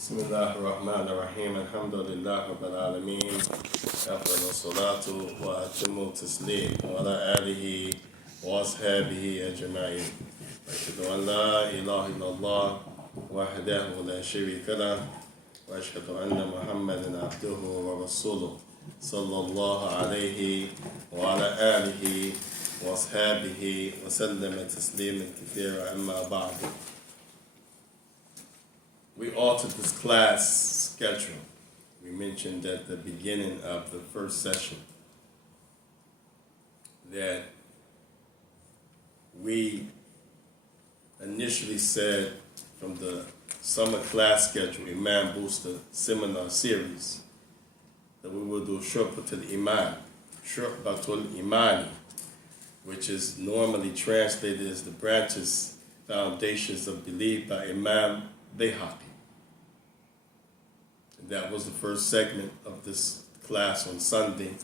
Bismillah ar-Rahman ar-Rahim. Alhamdulillah Rabbil Alameen. Afdal salatu wa atimmu taslim wa ala alihi wa ashabihi ajma'in. Ashhadu an la ilaha illallah wahdahu la sharika lah wa ashhadu anna Muhammadan abduhu wa rasuluh sallallahu alayhi wa ala alihi wa ashabihi wa sallama tasliman kathira amma ba'du. We altered this class schedule. We mentioned at the beginning of the first session that we initially said from the summer class schedule, Imam Booster Seminar Series, that we will do Shurbatul Iman, Shurbatul Imani, which is normally translated as the branches, foundations of belief by Imam Bayhaqi. That was the first segment of this class on Sunday,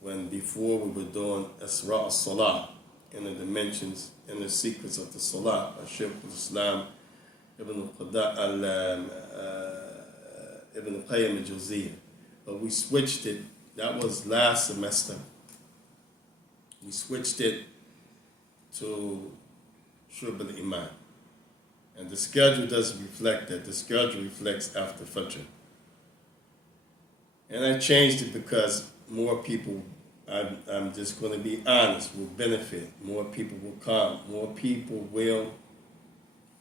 when before we were doing Asra al-Salah, in the dimensions, in the secrets of the Salah, by Shaykh al-Islam Ibn Qayyim al-Jawziyah. But we switched it, that was last semester, we switched it to Shurb al-Iman. And the schedule doesn't reflect that. The schedule reflects after Fajr. And I changed it because more people, I'm just going to be honest, will benefit. More people will come. More people will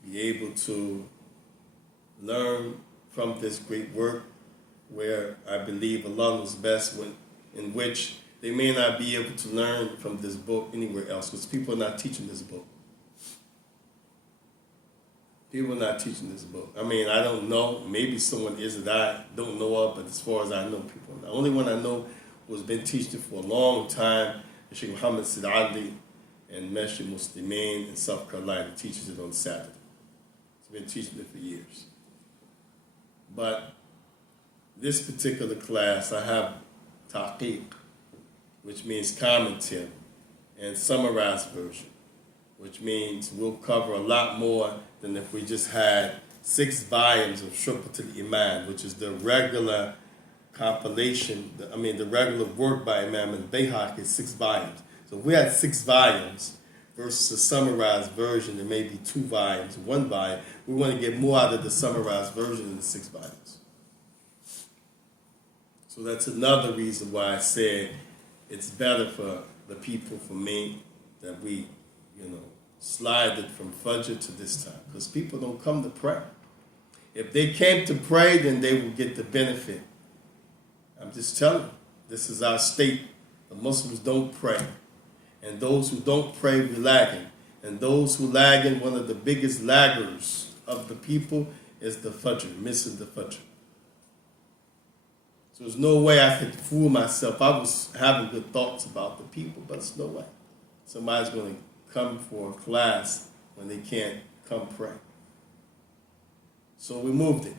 be able to learn from this great work where I believe Allah knows best, in which they may not be able to learn from this book anywhere else, because people are not teaching this book. People are not teaching this book. I mean, I don't know. Maybe someone is that I don't know of, but as far as I know, people are not. The only one I know who's been teaching for a long time is Sheikh Muhammad Sidali and Masjid Muslimin in South Carolina. He teaches it on Saturday. He's been teaching it for years. But this particular class, I have taqiq, which means commentary, and summarized version, which means we'll cover a lot more than if we just had 6 volumes of Shurbatul Iman, which is the regular compilation, the regular work by Imam al-Bayhaqi is 6 volumes. So if we had 6 volumes versus a summarized version, there may be 2 volumes, 1 volume. We want to get more out of the summarized version than the 6 volumes. So that's another reason why I said it's better for the people, for me, that we, slide it from Fajr to this time, because people don't come to pray. If they came to pray, then they will get the benefit. I'm just telling you, this is our state. The Muslims don't pray, and those who don't pray, we're lagging. And those who lagging, one of the biggest laggers of the people is the Fajr, missing the Fajr. So there's no way I could fool myself. I was having good thoughts about the people, but there's no way somebody's going to come for a class when they can't come pray. So we moved it.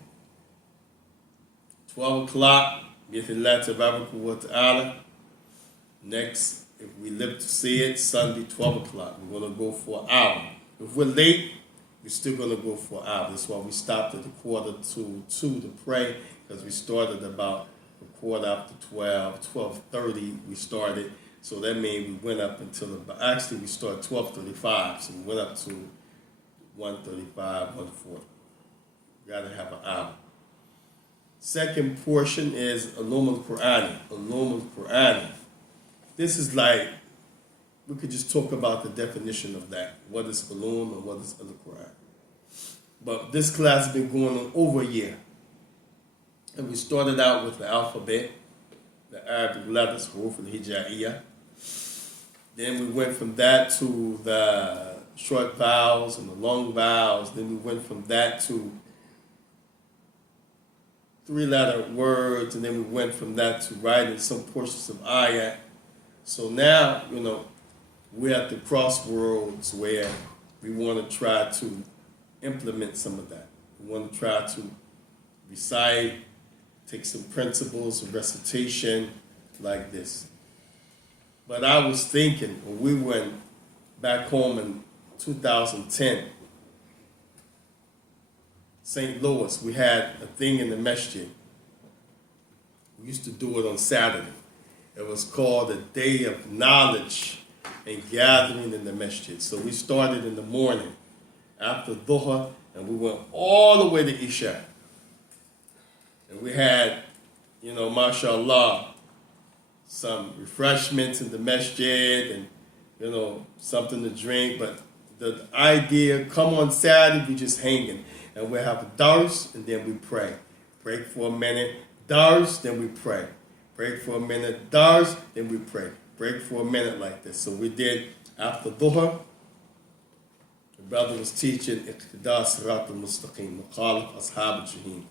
12 o'clock, bi'idhnillah tabaraka wa ta'ala. Next, if we live to see it, Sunday, 12 o'clock. We're going to go for an hour. If we're late, we're still going to go for an hour. That's why we stopped at 1:45 to pray, because we started about 12:15, 12:30 we started. So that means we went up until we started 12:35, so we went up to 1:35, 1:40. Got to have an hour. Second portion is Uloom al-Qur'ani. Uloom al-Qur'ani. This is like, we could just talk about the definition of that. What is Uloom and what is al-Qur'an? But this class has been going on over a year. And we started out with the alphabet, the Arabic letters, huruf al-hijaiyah. Then we went from that to the short vowels and the long vowels. Then we went from that to 3-letter words. And then we went from that to writing some portions of ayat. So now, we're at the crossroads where we want to try to implement some of that. We want to try to recite, take some principles of recitation like this. But I was thinking, when we went back home in 2010, St. Louis, we had a thing in the masjid. We used to do it on Saturday. It was called a Day of Knowledge and Gathering in the Masjid. So we started in the morning after Dhuhr, and we went all the way to Isha. And we had, mashallah, some refreshments in the masjid and, something to drink. But the idea, come on Saturday, we just hanging. And we have a dars, and then we pray. Break for a minute, dars, then we pray. Break for a minute, dars, then we pray. Break for a minute like this. So we did after Dhuhr. The brother was teaching Iqtida Sirat al-Mustaqim, Mukhalif Ashab al-Jahim.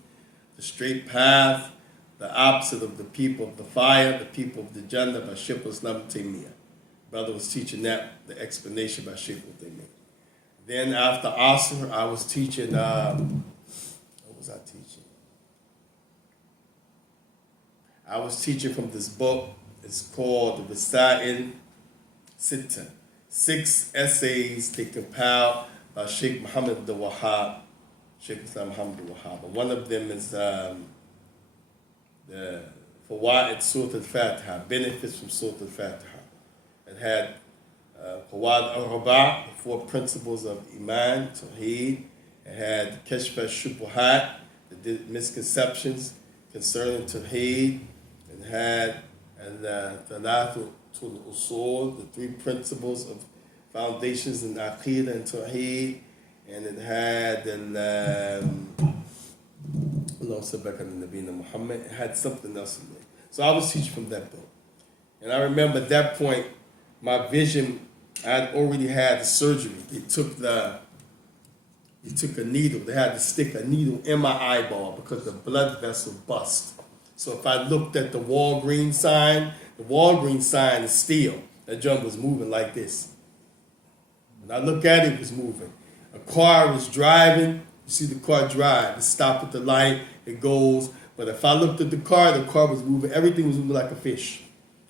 The straight path, the opposite of the people of the fire, the people of the Jannah by Shaykh Islam Taymiyyah. Brother was teaching that, the explanation by Shaykh Taymiyyah. Then after Asr, I was teaching, what was I teaching? I was teaching from this book. It's called the Rasa'il Sitta. 6 essays they compiled by Sheikh Muhammad Abdul Wahab, Sheikh Islam Muhammad Abdul Wahab. And one of them is the Fawaid Surah Al-Fatiha, benefits from Surah Al-Fatiha. It had Fawaid al-Raba', the 4 principles of Iman, Tawheed. It had Kashf al-Shubuhat, the misconceptions concerning Tawheed. It had Thalathatul Usul, the 3 principles of foundations in Aqidah and Tawheed. And it had Muhammad. It had something else in there. So I was teaching from that book. And I remember at that point, my vision, I had already had the surgery. They took a needle. They had to stick a needle in my eyeball because the blood vessel bust. So if I looked at the Walgreens sign is steel. That junk was moving like this. When I look at it, it was moving. A car was driving. You see the car drive. It stopped at the light. It goes. But if I looked at the car was moving. Everything was moving like a fish.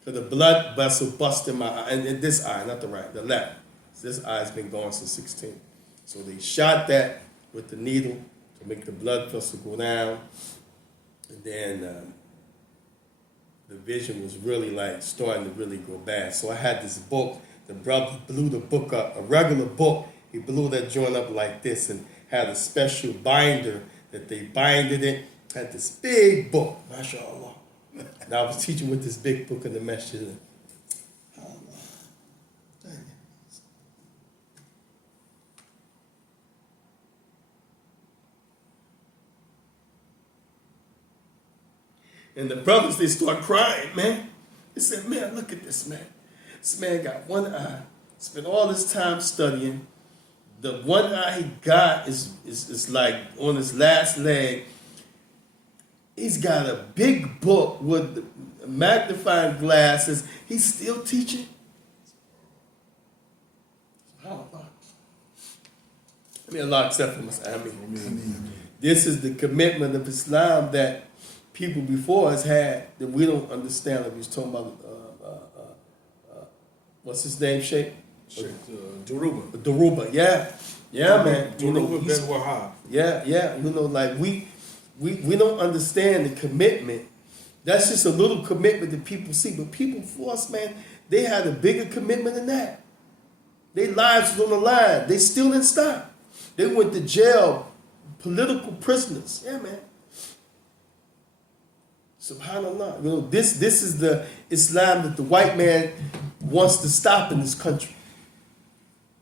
So the blood vessel busted in my eye. And in this eye, not the right, the left. So this eye has been gone since 16. So they shot that with the needle to make the blood vessel go down. And then the vision was really starting to really go bad. So I had this book. The brother blew the book up, a regular book. He blew that joint up like this and had a special binder that they binded it. Had this big book, mashallah. And I was teaching with this big book in the masjid. And the brothers, they start crying, man. They said, man, look at this man. This man got one eye, spent all this time studying. The one eye he got is like on his last leg. He's got a big book with magnifying glasses. He's still teaching. May Allah accept from us. Ameen. This is the commitment of Islam that people before us had that we don't understand. Like we was talking about, what's his name, Sheikh? Daruba. Daruba, yeah, man. Daruba bin Wahab. Yeah. We don't understand the commitment. That's just a little commitment that people see. But people for us, man, they had a bigger commitment than that. Their lives was on the line. They still didn't stop. They went to jail, political prisoners. Yeah, man. Subhanallah. This is the Islam that the white man wants to stop in this country.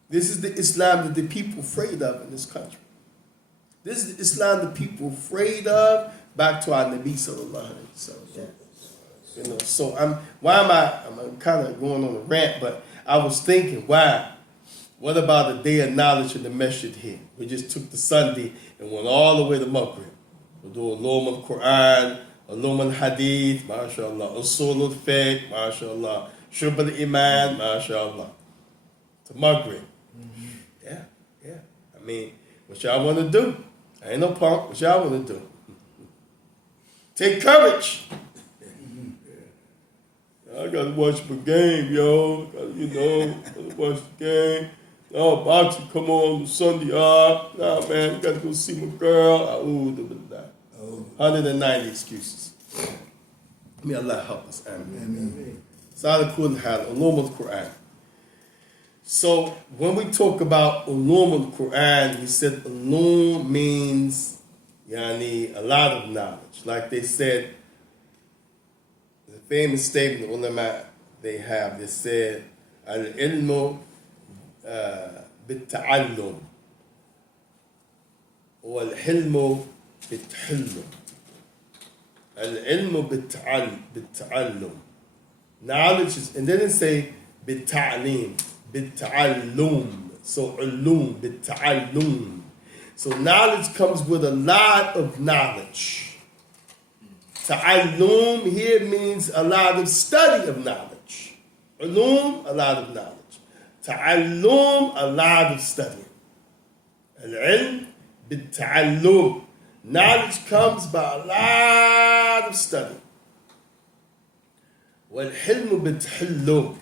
This is the Islam that the people are afraid of in this country. This is the Islam that people are afraid of. Back to our Nabi sallallahu alaihi wasallam. So I'm kind of going on a rant, but I was thinking, wow, what about the day of knowledge in the masjid here? We just took the Sunday and went all the way to Maghrib. We'll do Uloom al-Quran, Uloom al-Hadith, mashallah, Usul al-Fiqh, mashallah, Shub al-Iman, mashallah, to Maghrib. Yeah. I mean, what y'all want to do? I ain't no punk. What y'all want to do? Take courage. I got to watch my game, yo. Gotta watch the game. Oh, about you come on Sunday. Nah, man, you gotta go see my girl. Oh, 190 excuses. May Allah help us. Amen. Sa'ala kulli hal, Uloom al-Quran. So when we talk about Uloom al-Quran, we said Uloom means a lot of knowledge. Like they said, the famous statement ulama they said, al-ilmu bit-ta'allum or al-hilmu bit-hillum. Al-ilmu bit-ta'allum. Knowledge is, and then it say bit-ta'lim, bit-ta'allum. So ulum, bit-ta'allum. So knowledge comes with a lot of knowledge. Ta'allum here means a lot of study of knowledge. Ulum, a lot of knowledge. Ta'allum, a lot of study. Al-ilm, bit-ta'allum. Knowledge comes by a lot of study. Wal-hilmu bit-hillum.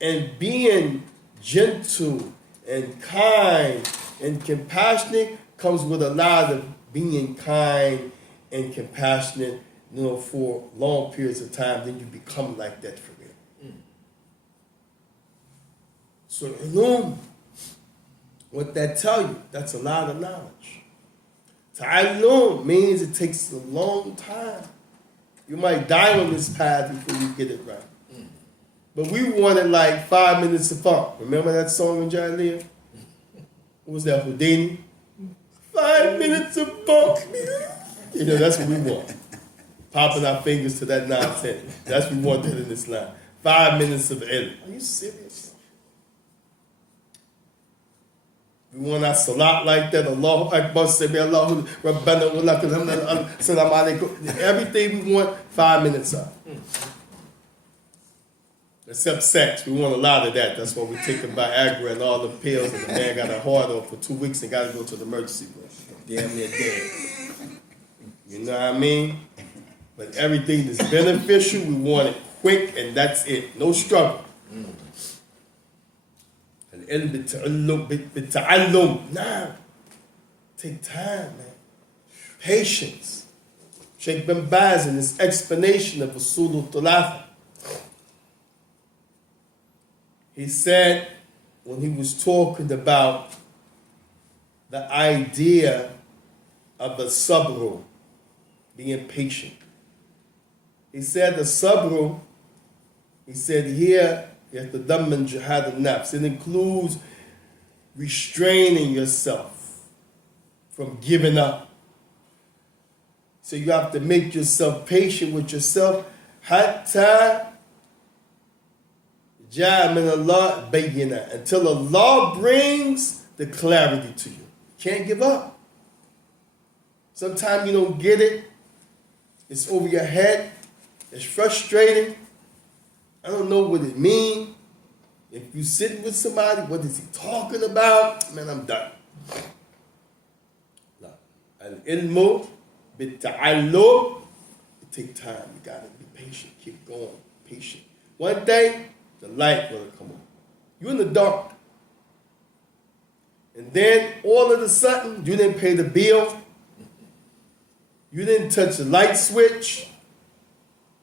And being gentle and kind and compassionate comes with a lot of being kind and compassionate, for long periods of time. Then you become like that for real. So ulum, what that tell you, that's a lot of knowledge. Ta'allum means it takes a long time. You might die on this path before you get it right. But we wanted like 5 minutes of funk. Remember that song in Jahiliyyah? What was that, Houdini? 5 minutes of funk. That's what we want. Popping our fingers to that nonsense. That's what we want that in Islam. 5 minutes of ilm. Are you serious? We want our salat like that. Allahu Akbar, Sabi Allahu Rabbana wa lakal hamd, Salam alaikum. Everything we want, 5 minutes of. Except sex. We want a lot of that. That's why we take the Viagra and all the pills, and the man got a heart off for 2 weeks and got to go to the emergency room. Damn near dead. You know what I mean? But everything that's beneficial, we want it quick, and that's it. No struggle. Nah. Take time, man. Patience. Sheikh bin Baz in his explanation of Usul al-Thalatha, he said, when he was talking about the idea of the sabru, being patient, he said the sabru, he said here, yatadamman jihad al-nafs. It includes restraining yourself from giving up. So you have to make yourself patient with yourself. Hatta Ja min Allah bayyina, until Allah brings the clarity to you. You can't give up. Sometimes you don't get it. It's over your head. It's frustrating. I don't know what it means. If you sitting with somebody, what is he talking about? Man, I'm done. Al-ilmu bit-ta'allum. It takes time. You got to be patient. Keep going. Patient. One day, the light will come on. You're in the dark. And then, all of a sudden, you didn't pay the bill. You didn't touch the light switch.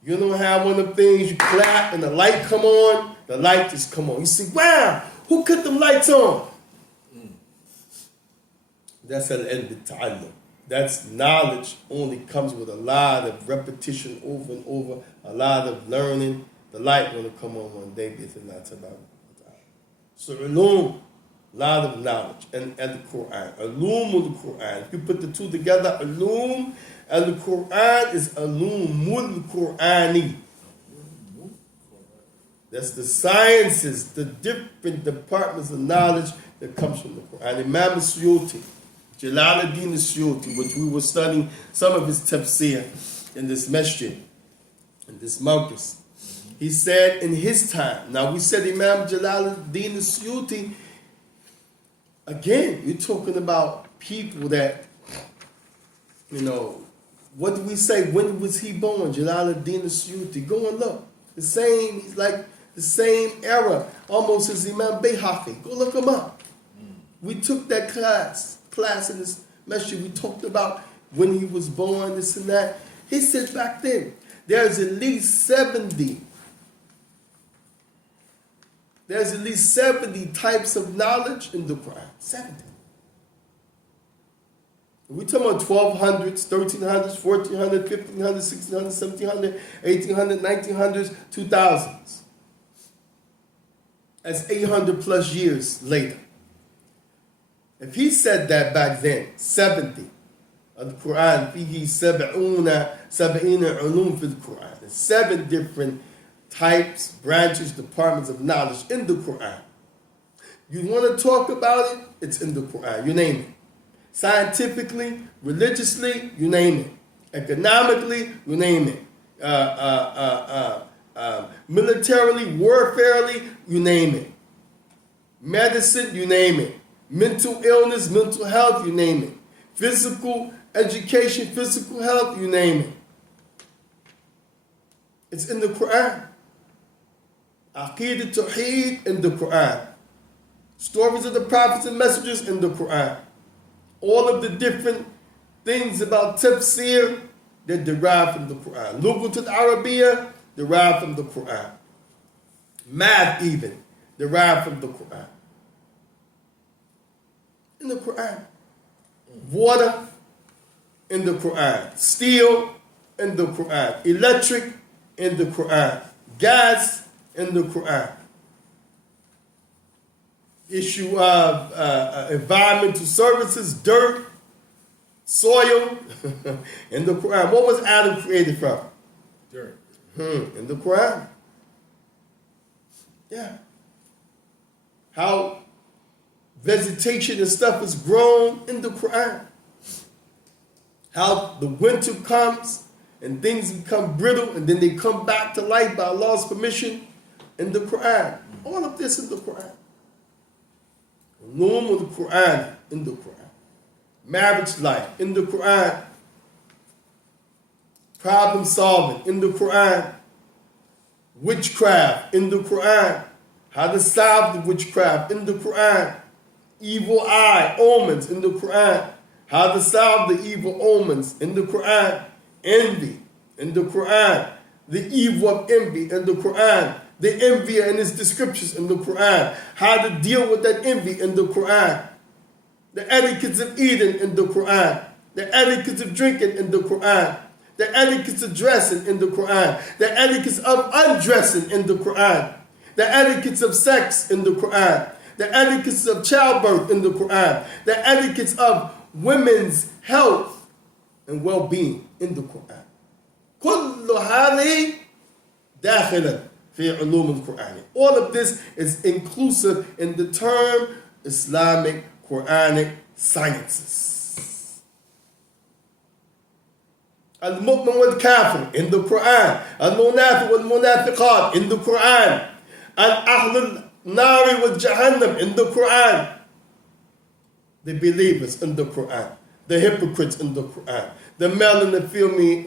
You don't have one of the things you clap and the light come on. The light just come on. You say, wow, who cut them lights on? That's al-ilm bit-ta'allum. That's knowledge only comes with a lot of repetition over and over, a lot of learning. The light will come on one day. So ulum, a lot of knowledge, and the Quran. Ulum of the Quran. If you put the two together, ulum and the Quran is ulumul Qurani. That's the sciences, the different departments of knowledge that comes from the Quran. Imam Suyuti, Jalaluddin Suyuti, which we were studying some of his tafsir in this masjid, in this marcus. He said in his time, now we said Imam Jalaluddin Suyuti, again, you're talking about people that, what do we say? When was he born? Jalaluddin Suyuti. Go and look. He's like the same era, almost as Imam Bayhaqi. Go look him up. We took that class in this message. We talked about when he was born, this and that. He said back then, there's at least 70 types of knowledge in the Quran. 70. We talking about 1200s, 1300s, 1400s, 1500s, 1600s, 1700s, 1800s, 1900s, 2000s. That's 800 plus years later. If he said that back then, 70, Al-Quran, fihi sab'ina ulum fil Quran. There's 7 different types, branches, departments of knowledge in the Quran. You want to talk about it, it's in the Quran. You name it. Scientifically, religiously, you name it. Economically, you name it. Militarily, warfarely, you name it. Medicine, you name it. Mental illness, mental health, you name it. Physical education, physical health, you name it. It's in the Quran. Aqeedah Tawheed in the Quran. Stories of the prophets and messengers in the Quran. All of the different things about tafsir, they're derived from the Quran. Lughat al-Arabiya, derived from the Quran. Math even, derived from the Quran. In the Quran. Water, in the Quran. Steel, in the Quran. Electric, in the Quran. Gas, in the Quran. Issue of environmental services, dirt, soil, in the Quran. What was Adam created from? Dirt. In the Quran. Yeah. How vegetation and stuff is grown in the Quran. How the winter comes and things become brittle and then they come back to life by Allah's permission in the Quran. All of this in the Quran. Uloom of the Quran in the Quran. Marriage life in the Quran. Problem solving in the Quran. Witchcraft in the Quran. How to solve the witchcraft in the Quran. Evil eye omens in the Quran. How to solve the evil omens in the Quran. Envy in the Quran. The evil of envy in the Quran. The envy and its descriptions in the Quran. How to deal with that envy in the Quran. The etiquettes of eating in the Quran. The etiquettes of drinking in the Quran. The etiquettes of dressing in the Quran. The etiquettes of undressing in the Quran. The etiquettes of sex in the Quran. The etiquettes of childbirth in the Quran. The etiquettes of women's health and well-being in the Quran. كل هذه داخلا في علوم القرآن. All of this is inclusive in the term Islamic Quranic sciences. Al-Mu'min wal-Kafir in the Quran. Al-Munafiq wal-Munafiqat in the Quran. Al-Ahl al-Nari wal-Jahannam in the Quran. The believers in the Quran. The hypocrites in the Quran. The male and the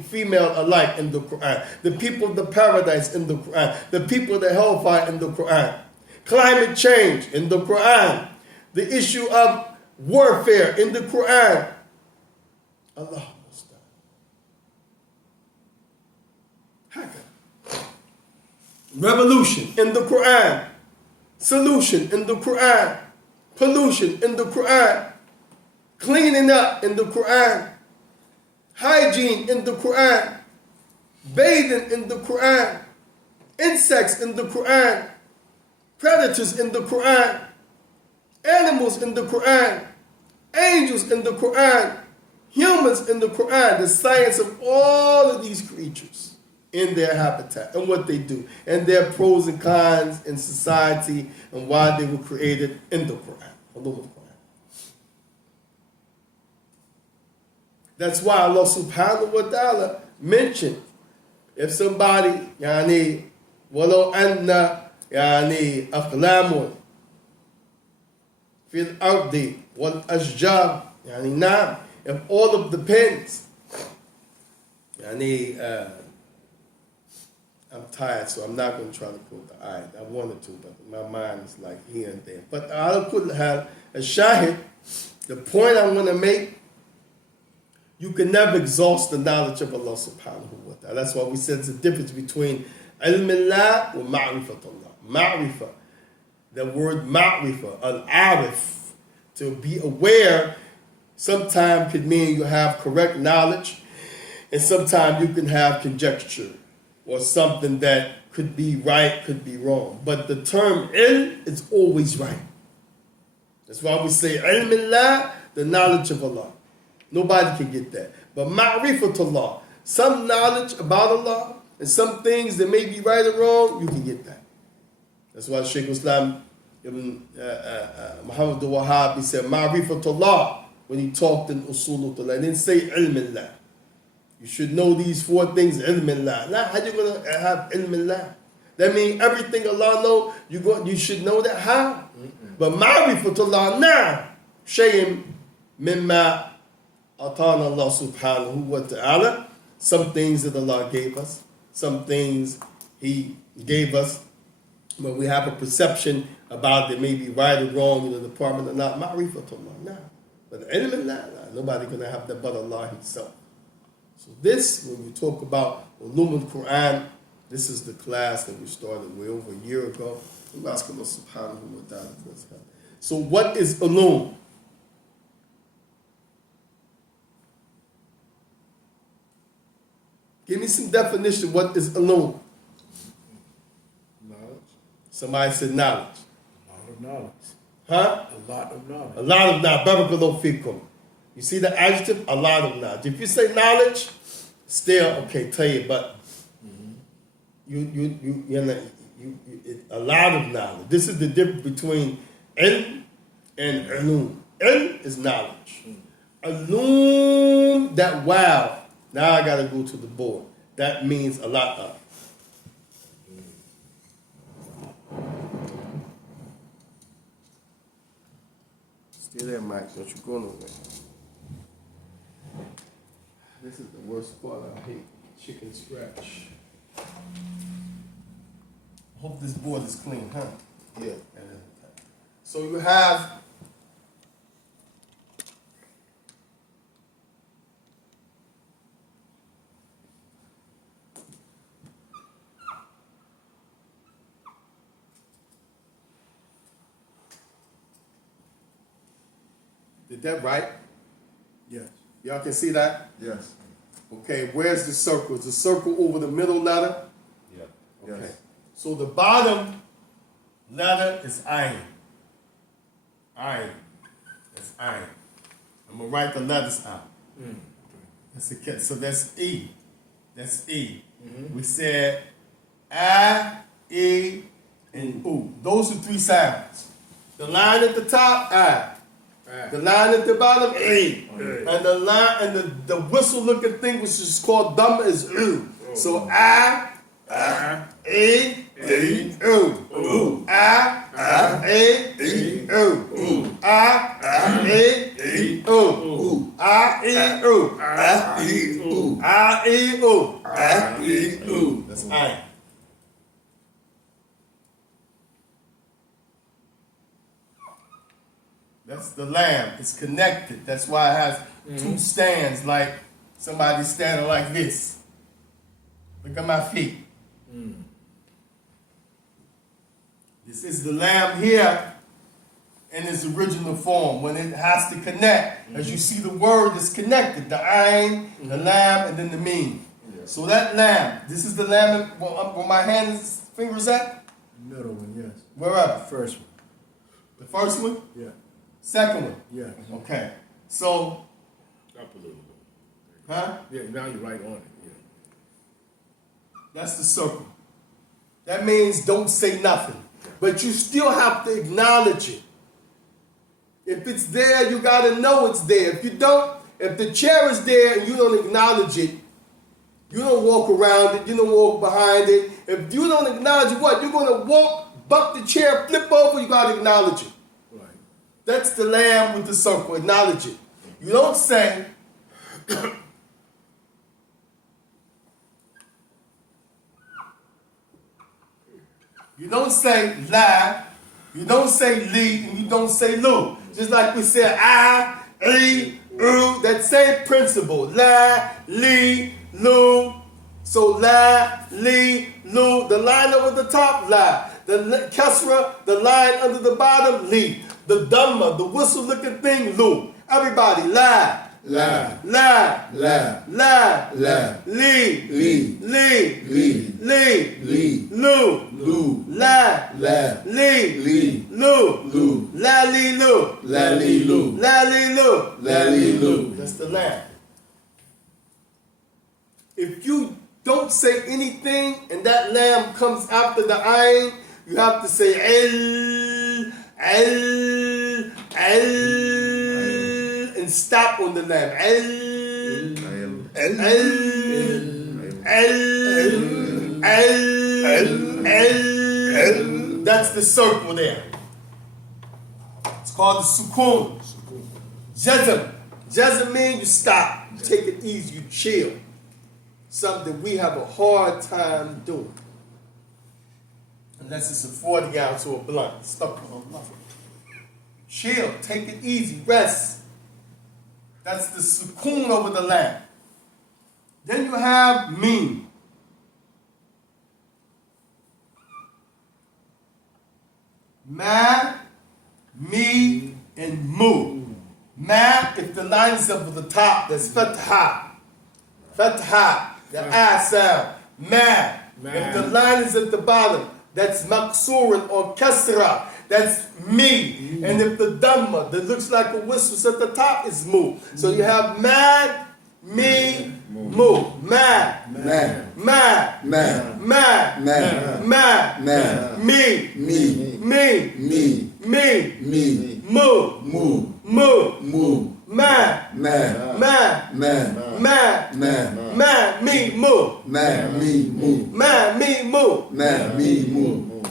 female alike in the Quran. The people of the paradise in the Quran. The people of the hellfire in the Quran. Climate change in the Quran. The issue of warfare in the Quran. Allah revolution in the Quran. Solution in the Quran. Pollution in the Quran. Cleaning up in the Quran. Hygiene in the Quran. Bathing in the Quran. Insects in the Quran. Predators in the Quran. Animals in the Quran. Angels in the Quran. Humans in the Quran. The science of all of these creatures in their habitat and what they do and their pros and cons in society and why they were created in the Quran. That's why Allah subhanahu wa ta'ala mentioned if somebody يعني ولو أن يعني أقلام في الأرض والأشجار يعني نعم, if all of the pens يعني I'm tired, so I'm not going to try to quote the ayat. I wanted to, but my mind is like here and there. But I could have a shahid. The point I'm going to make, you can never exhaust the knowledge of Allah subhanahu wa ta'ala. That's why we said there's a difference between ilm-illah and ma'rifatullah. Ma'rifah, the word ma'rifah, al-arif, to be aware, sometimes could mean you have correct knowledge, and sometimes you can have conjecture, or something that could be right, could be wrong. But the term ilm is always right. That's why we say ilm-illah, the knowledge of Allah. Nobody can get that. But ma'rifatullah, some knowledge about Allah, and some things that may be right or wrong, you can get that. That's why Shaykh Islam Ibn Muhammad al-Wahhab, he said ma'rifatullah when he talked in usulullah. He didn't say ilm-illah. You should know these four things, ilm-illah. Now, how you going to have ilm-illah? That means everything Allah knows, you should know that. How? But ma'rifatullah now, shay'in mimma atana Allah subhanahu wa ta'ala. Some things that Allah gave us, some things He gave us, but we have a perception about it may be right or wrong in the department or not. Ma'rifatullah now. But ilm-illah, nobody going to have that but Allah Himself. So this, when we talk about Uloom al-Quran, this is the class that we started way over a year ago. We ask Allah subhanahu wa ta'ala for His help. So what is Uloom? Give me some definition. What is Uloom? Knowledge. Somebody said knowledge. A lot of knowledge. Huh? A lot of knowledge. A lot of knowledge. Barakallahu fikum. You see the adjective? A lot of knowledge. If you say knowledge, still okay, tell you, but a lot of knowledge. This is the difference between ilm and uloom. Ilm is knowledge. Uloom, that wow. Now I gotta go to the board. That means a lot of. Stay there, Mike. Don't you go nowhere. This is the worst part. I hate chicken scratch. Hope this board is clean, huh? Yeah. So you have Did that right? Yes. Y'all can see that? Yes. Okay, where's the circle? Is the circle over the middle letter? Yeah. Okay. Yes. So the bottom letter is ayin. Ayin. That's ayin. I'm going to write the letters out. That's a, so that's E. That's E. We said I, E, and U. Those are three sounds. The line at the top, I. The line at the bottom, A. And the line and the whistle looking thing, which is called dhamma, is U. So I, A, E, U. I, A, E, U. I, A, E, U. I, E, U. I, E, U. I, E, U. I, E, U. That's I. That's the lamb. It's connected. That's why it has two stands, like somebody standing like this. Look at my feet. This is the lamb here in its original form. When it has to connect, as you see the word is connected. The ayn, the lamb, and then the meme. Yeah. So that lamb, this is the lamb where my hands, fingers at? Middle one, yes. Wherever. First one. The first one? Yeah. Second one? Yeah. Okay. So, Up a little bit. huh? Yeah, now you're right on it. Yeah. That's the circle. That means don't say nothing. But you still have to acknowledge it. If it's there, you got to know it's there. If you don't, if the chair is there and you don't acknowledge it, you don't walk around it, you don't walk behind it. If you don't acknowledge it, what? You're going to walk, bump the chair, flip over, you got to acknowledge it. Right. That's the lamb with the circle. Acknowledge it. You don't say, You don't say la, you don't say li, and you don't say lu. Just like we said I, that same principle. La, li, lu. So la, li, lu. The line over the top, la. The kasra, the line under the bottom, li. The dhamma, the whistle looking thing, lu. Everybody, la. La. La. La. La. La. Li. Li. Li. Li. Li. Li. Lu. Lu. La. La. Li. Li. Lu. Lu. La li lu. La li lu. La li lu. La li lu. That's the lamb. If you don't say anything and that lamb comes after the ayn, you have to say and stop on the lamb. That's the circle there. It's called the sukoon. Jazm. Jazm means you stop. You take it easy. You chill. Something we have a hard time doing. Unless it's a 40 ounce or a blunt. Stuck on a blunt. Chill. Take it easy. Rest. That's the sukoon over the lamb. Then you have meme. Ma, me, and mu. Ma, if the line is up at the top, that's fatha. Fatha, the I sound. Ma. If the line is at the bottom, that's maqsuran or kasra. That's me. And if the dhamma that looks like a whistle is at the top, is mu. So you have ma, me, mu. Ma. Ma. Ma. Ma. Ma. Ma. Ma. Ma. Me. Me. Me. Me. Me. Me. Mu. Mu. Mu. Mu. Ma. Ma. Ma. Ma. Ma. Ma. Ma. Me. Mu. Ma. Me. Mu. Ma. Me. Mu. Ma. Me. Mu.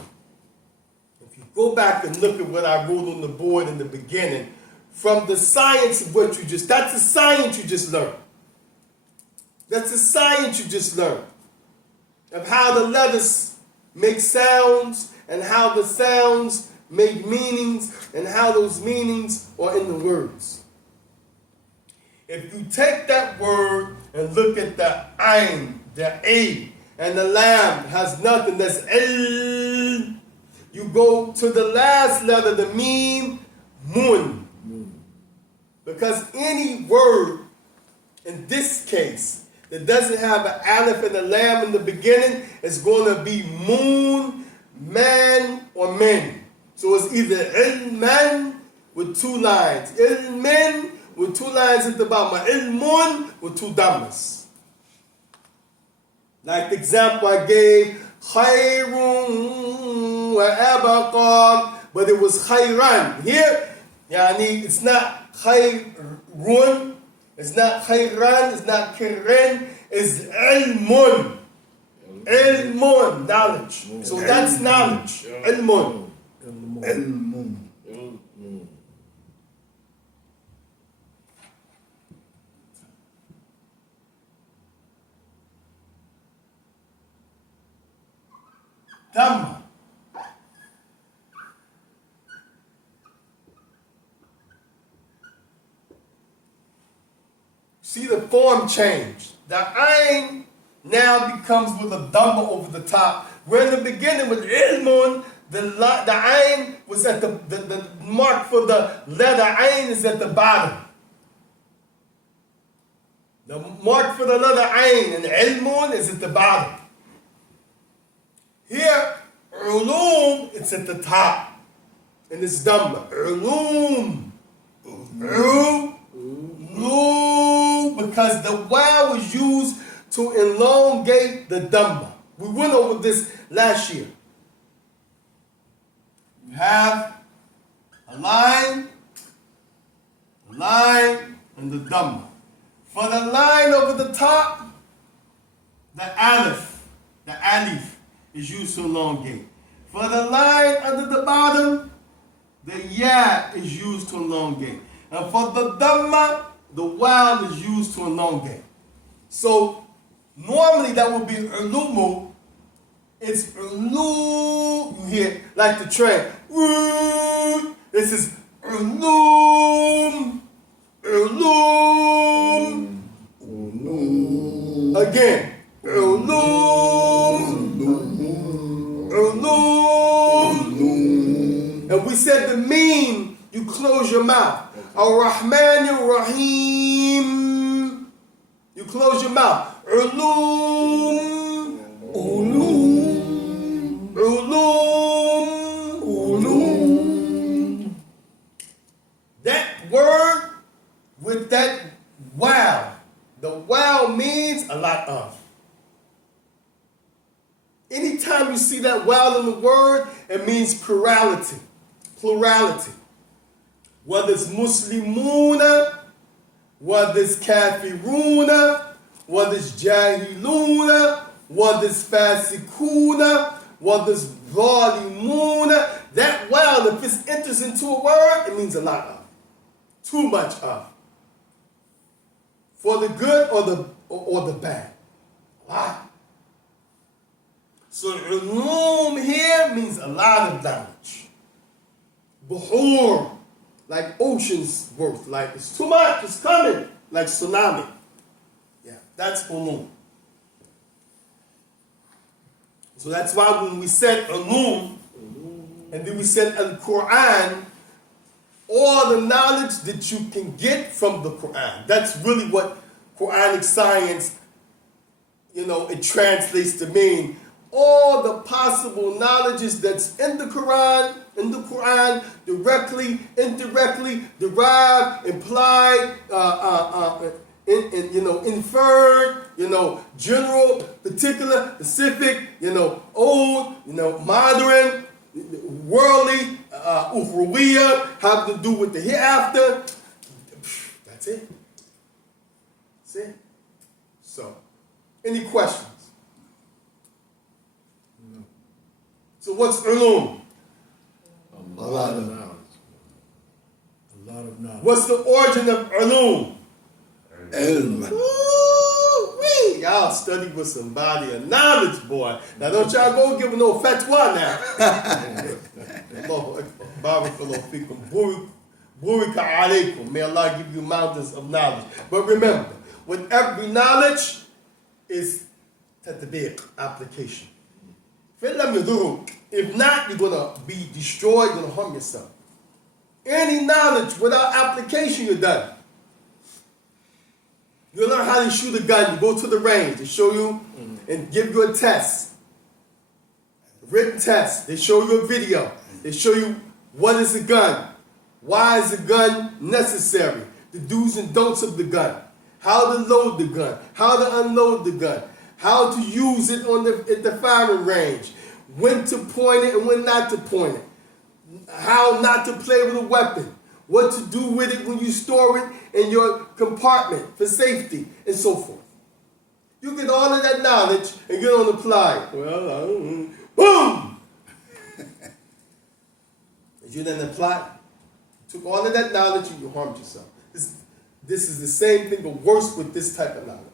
If you go back and look at what I wrote on the board in the beginning, from the science of what you just, that's the science you just learned. That's the science you just learned. Of how the letters make sounds and how the sounds make meanings and how those meanings are in the words. If you take that word and look at the ayn, the a, and the lam has nothing, that's el. You go to the last letter, the meme, mun. Because any word, in this case, that doesn't have an aleph and a lam in the beginning, is going to be moon, man, or men. So it's either ilman with two lines, ilmen with two lines at the bottom, or ilmun with two dhammas. Like the example I gave, khayrun wa abaqam, but it was khayran. Here, yani, it's not khayrun, it's not khayran, it's not kirren, it's ilmun. Ilmun, knowledge. So that's knowledge. Ilmun. Ilmun. Dhamma. See the form change. The ayn now becomes with a dhamma over the top. Where in the beginning with ilmun, the ayn was at the mark for the letter ayn is at the bottom. The mark for the letter ayn and ilmun is at the bottom. Here, Uloom, it's at the top. And it's dhamma. Uloom. Uloom. Because the wow was used to elongate the dhamma. We went over this last year. You have a line, and the dhamma. For the line over the top, the alif is used to elongate. For the line under the bottom, the ya is used to elongate. And for the dhamma, the waw is used to elongate. So normally that would be ulumu, It's Uloom. You hear like the train. This is Uloom. Uloom. Again. Uloom. Uloom. And we said the meme, you close your mouth. Ar-Rahman Ar-Rahim. You close your mouth. Uloom. Uloom. Uloom. Uloom. That word with that wow. The wow means a lot of. Anytime you see that wow in the word, it means plurality. Plurality. Whether it's Muslimuna, whether it's Kafiruna, whether it's Jahiluna, whether it's Fasikuna, whether it's Zalimuna, that wow, if it enters into a word, it means a lot of. Too much of. For the good or the bad. A lot. So Uloom here means a lot of knowledge. Buhur, like oceans worth, like it's too much, it's coming, like tsunami. Yeah, that's Uloom. So that's why when we said Uloom, and then we said Al-Quran, all the knowledge that you can get from the Quran. That's really what Quranic science, it translates to mean. All the possible knowledges that's in the Quran, directly, indirectly, derived, implied, inferred, general, particular, specific, old, modern, worldly, ukhrawiyya, have to do with the hereafter. That's it. That's it. So, any questions? No. So what's Uloom? A lot of knowledge. A lot of knowledge. What's the origin of Uloom? Ilm. Woo-wee. Y'all study with somebody of knowledge, boy. Now don't y'all go give no fatwa now. Barakallahu fikum. Burika alaykum. May Allah give you mountains of knowledge. But remember, with every knowledge is tatbiq, application. If not, you're going to be destroyed, you're going to harm yourself. Any knowledge without application, you're done. You learn how to shoot a gun, you go to the range, they show you and give you a test. A written test. They show you a video. They show you what is a gun, why is a gun necessary, the do's and don'ts of the gun, how to load the gun, how to unload the gun, how to use it at the firing range, when to point it and when not to point it, how not to play with a weapon, what to do with it when you store it in your compartment for safety, and so forth. You get all of that knowledge and you don't apply it. Well, I don't know. Boom! If you didn't apply it, you took all of that knowledge and you harmed yourself. This is the same thing, but worse with this type of knowledge.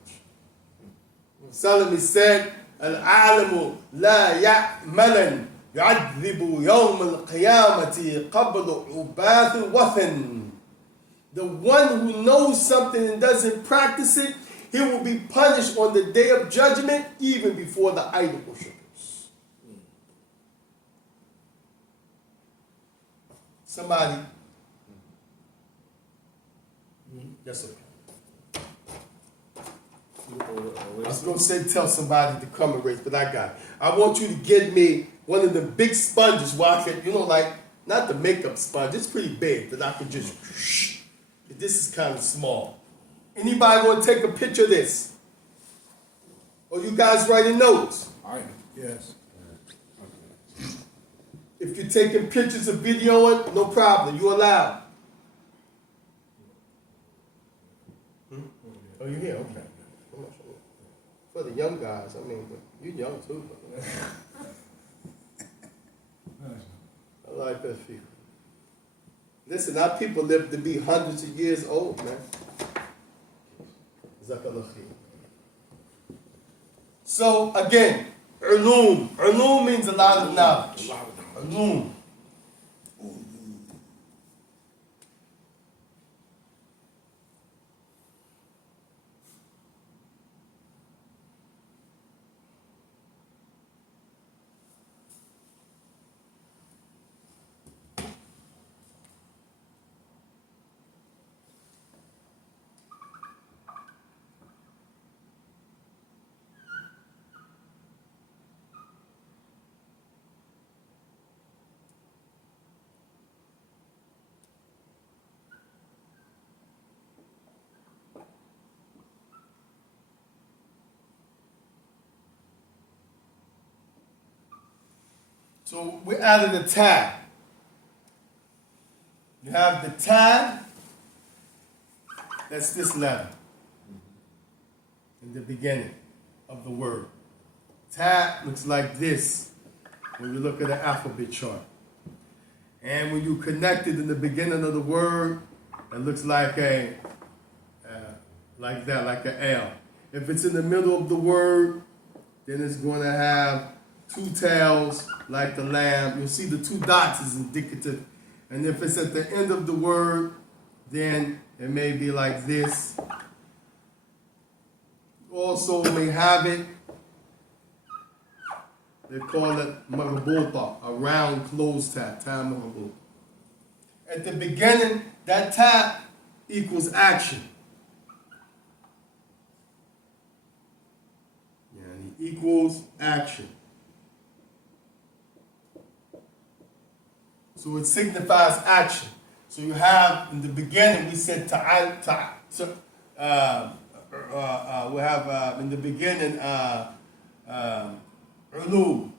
Salami said, Al-alimu la ya'malan yu'adhibu yawm al-qiyamati qablu ubath al-wathan. The one who knows something and doesn't practice it, he will be punished on the day of judgment even before the idol worshippers. Somebody. Yes, sir. I was going to say tell somebody to come and raise, but I got it. I want you to get me one of the big sponges where I can, not the makeup sponge, it's pretty big, that I can just, this is kind of small. Anybody want to take a picture of this? Or you guys writing notes? All right. Yes. If you're taking pictures of videoing, no problem, you're allowed. Oh, you're here? Okay. For the young guys, but you're young too. I like that feel. Listen, our people live to be hundreds of years old, man. So again, Uloom. Uloom means a lot of knowledge. A lot of knowledge. Uloom. So we added a tab. You have the tab. That's this letter in the beginning of the word. Tab looks like this when you look at the alphabet chart. And when you connect it in the beginning of the word, it looks like like that, like an L. If it's in the middle of the word, then it's going to have two tails like the lamb. You'll see the two dots is indicative. And if it's at the end of the word, then it may be like this. Also may have it, they call it marbuta, a round closed tab, tab marbuta. At the beginning, that tab equals action. And it equals action. So it signifies action. So you have, in the beginning, we said we have in the beginning, Uloom.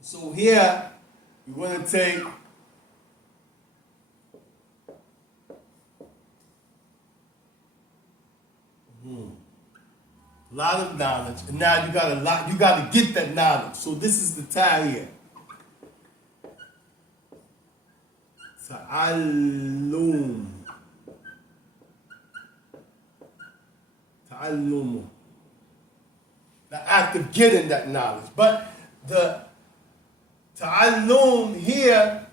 So here, you're going to take a lot of knowledge, and now you got to get that knowledge. So this is the tie here. Ta'allum. Ta'allum. The act of getting that knowledge. But the ta'allum here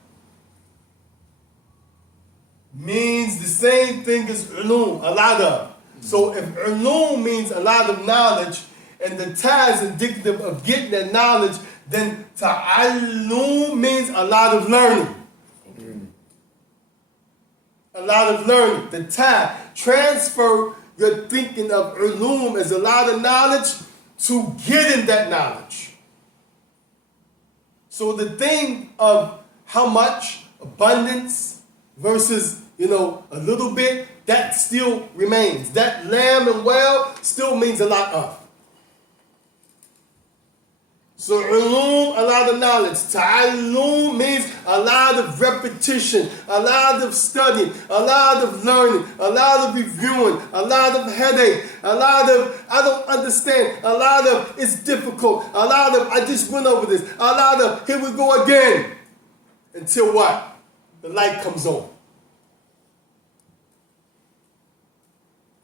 means the same thing as ulum, a lot of. So if ulum means a lot of knowledge, and the ta is indicative of getting that knowledge, then ta'allum means a lot of learning. A lot of learning. The ta, transfer your thinking of ulum as a lot of knowledge to getting that knowledge. So the thing of how much, abundance versus, a little bit, that still remains. That lamb and well still means a lot of. So ulum, a lot of knowledge. Ta'allum means a lot of repetition, a lot of studying, a lot of learning, a lot of reviewing, a lot of headache, a lot of I don't understand, a lot of it's difficult, a lot of I just went over this, a lot of here we go again. Until what? The light comes on.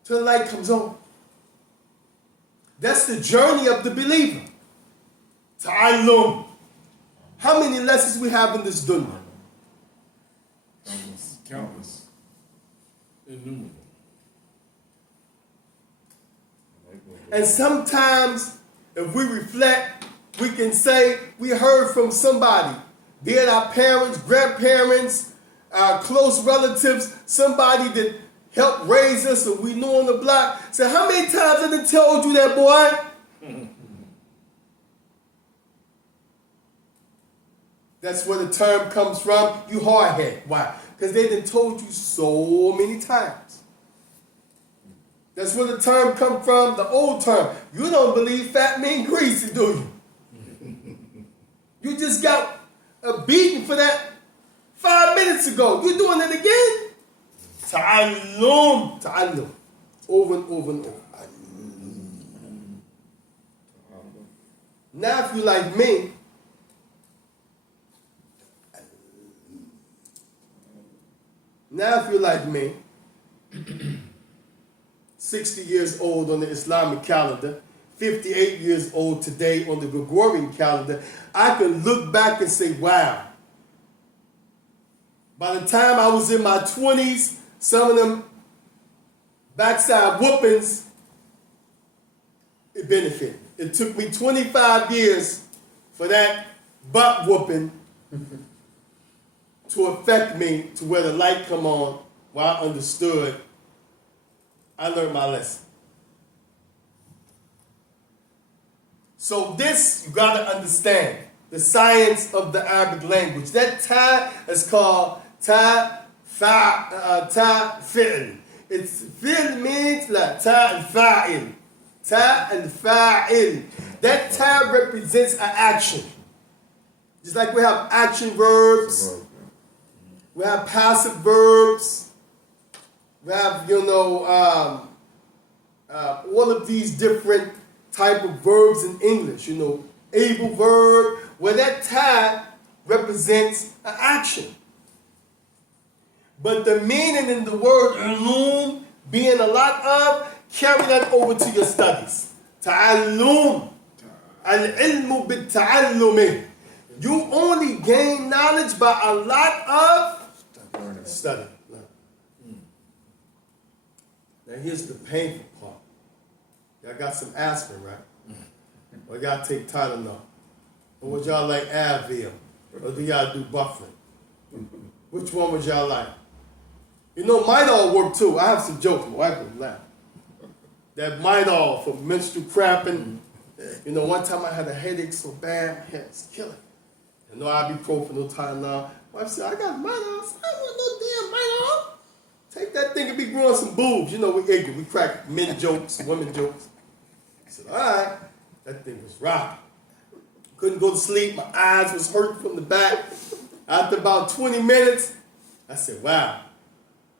Till the light comes on. That's the journey of the believer. Ta'allum. How many lessons we have in this dunya? Countless. Innumerable. And sometimes, if we reflect, we can say we heard from somebody, be it our parents, grandparents, our close relatives, somebody that helped raise us or we knew on the block. Say, how many times have they told you that, boy? That's where the term comes from. You hardhead. Why? Because they done told you so many times. That's where the term comes from, the old term. You don't believe fat mean greasy, do you? You just got a beating for that 5 minutes ago. You doing it again? Ta'allum. Ta'allum. Over and over and over. Now if you like me, Now, if you're like me, 60 years old on the Islamic calendar, 58 years old today on the Gregorian calendar, I can look back and say, wow. By the time I was in my 20s, some of them backside whoopings, it benefited. It took me 25 years for that butt whooping to affect me to where the light come on, where I understood. I learned my lesson. So this, you got to understand, the science of the Arabic language. That ta is called ta fi'l. It's fi'l means like ta and fa'il. Ta and fa'il. That ta represents an action. Just like we have action verbs, we have passive verbs, we have, all of these different type of verbs in English, able verb, where that ta represents an action. But the meaning in the word Uloom, being a lot of, carry that over to your studies. Ta'allum. Al-ilmu bit-ta'allumi. You only gain knowledge by a lot of study. Now here's the painful part. Y'all got some aspirin, right? Or y'all take Tylenol? Or would y'all like Advil? Or do y'all do buffering? Which one would y'all like? Mine all work too. I have some jokes. My wife would laugh. That mine all for menstrual cramping. One time I had a headache so bad, my head was killing. No ibuprofen, no Tylenol. My wife said, I got mine all. I said, I don't want no damn mine all. Take that thing and be growing some boobs. We ignorant. We crack men jokes, women jokes. I said, all right. That thing was rocking. Couldn't go to sleep. My eyes was hurting from the back. After about 20 minutes, I said, wow.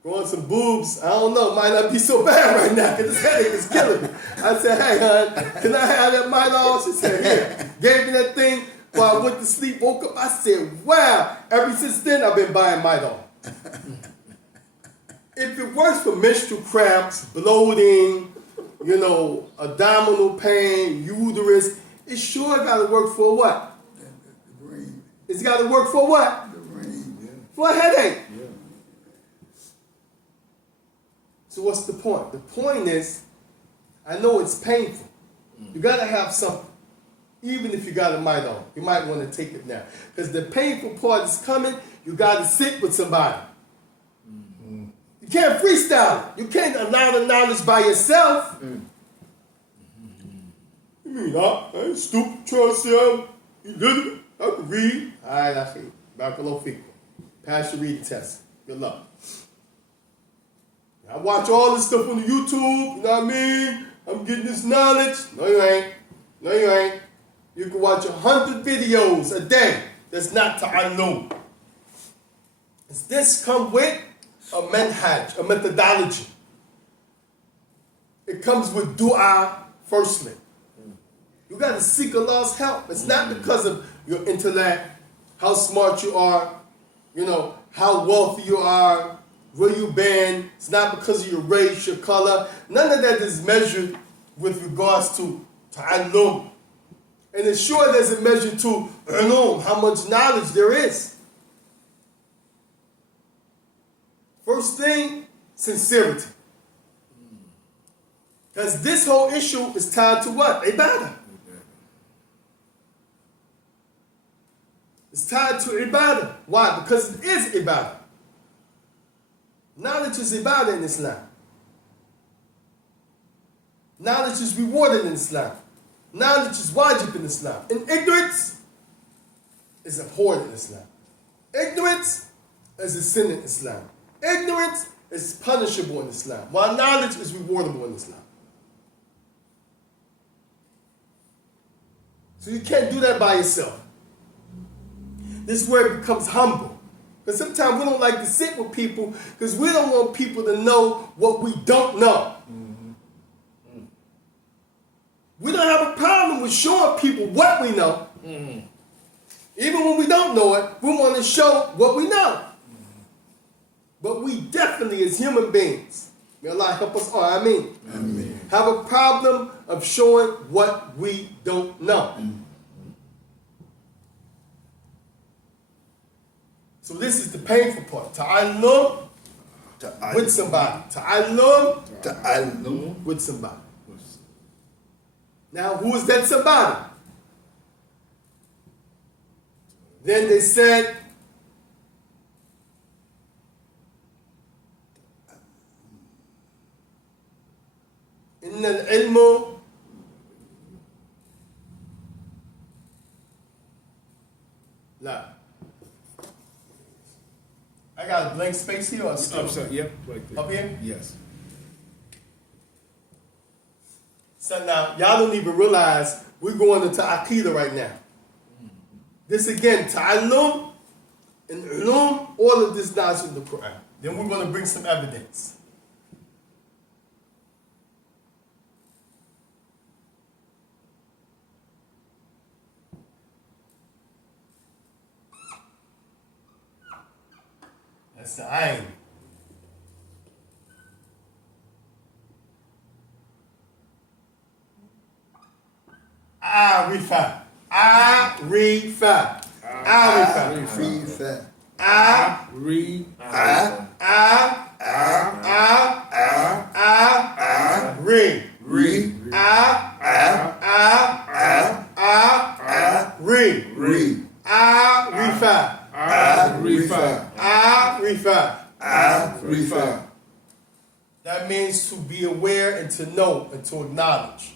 Growing some boobs, I don't know, might not be so bad right now because this headache is killing me. I said, hey, hon, can I have that Midol? She said, here. Gave me that thing while I went to sleep, woke up. I said, wow. Ever since then, I've been buying Midol. If it works for menstrual cramps, bloating, abdominal pain, uterus, it sure got to work for what? The brain. It's got to work for what? The brain, yeah. For a headache. Yeah. So what's the point? The point is, I know it's painful. You got to have something. Even if you got a Midol, you might want to take it now. Because the painful part is coming, you got to sit with somebody. Mm-hmm. You can't freestyle it. You can't allow the knowledge by yourself. Mm-hmm. You mean, I ain't stupid trying to say I'm illiterate. I can read. All right, I see. Back below feet. Pass your reading test. Good luck. I watch all this stuff on the YouTube, you know what I mean? I'm getting this knowledge. No, you ain't. No, you ain't. You can watch 100 videos a day. That's not ta'allum. Does this come with a manhaj, a methodology? It comes with dua firstly. You got to seek Allah's help. It's not because of your intellect, how smart you are, how wealthy you are, where you been. It's not because of your race, your color. None of that is measured with regards to ta'allum. And it sure doesn't measure to ulum, how much knowledge there is. First thing, sincerity. Because this whole issue is tied to what? Ibadah. It's tied to ibadah. Why? Because it is ibadah. Knowledge is ibadah in Islam. Knowledge is rewarded in Islam. Knowledge is wajib in Islam. And ignorance is abhorred in Islam. Ignorance is a sin in Islam. Ignorance is punishable in Islam, while knowledge is rewardable in Islam. So you can't do that by yourself. This is where it becomes humble. Because sometimes we don't like to sit with people because we don't want people to know what we don't know. Mm-hmm. We don't have a problem with showing people what we know. Mm-hmm. Even when we don't know it, we want to show what we know. Mm-hmm. But we definitely, as human beings, may Allah help us all. Ameen. have a problem of showing what we don't know. So this is the painful part. Ta'allum with somebody. Ta'allum with somebody. Now, who is that somebody? Then they said, إن العلم لا. I got a blank space here or still? Yep, right there. Up here? Yes. So now, y'all don't even realize we're going into Aqidah right now. This again, Ta'allum and Uloom, all of this knowledge in the Quran. Then we're going to bring some evidence. That's the ayn. Arifa. Arifa. Arifa. Ari. Re. Re. Re. Arifa. Arifa. That means to be aware and to know and to acknowledge.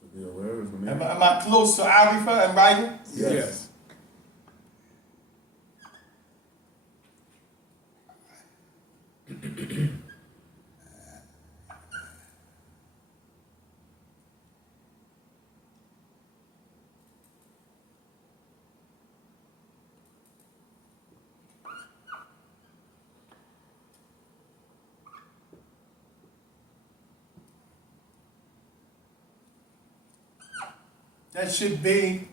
To be aware is the meaning. Am I close to Arifa and writing? Yes. That should be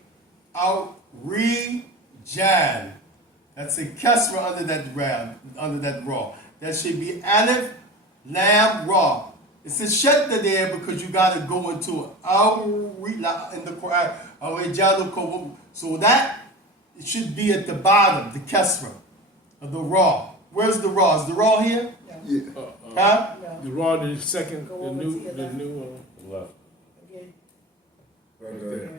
Rijal. That's a kasra under that ra. That should be alif, lam, ra. It's a shadda there because you got to go into in the Quran. So that it should be at the bottom, the kasra of the ra. Where's the ra? Is the ra here? Yeah. Huh? The raw, the second, Go the over new, to your the left. new Left. Again. Right there.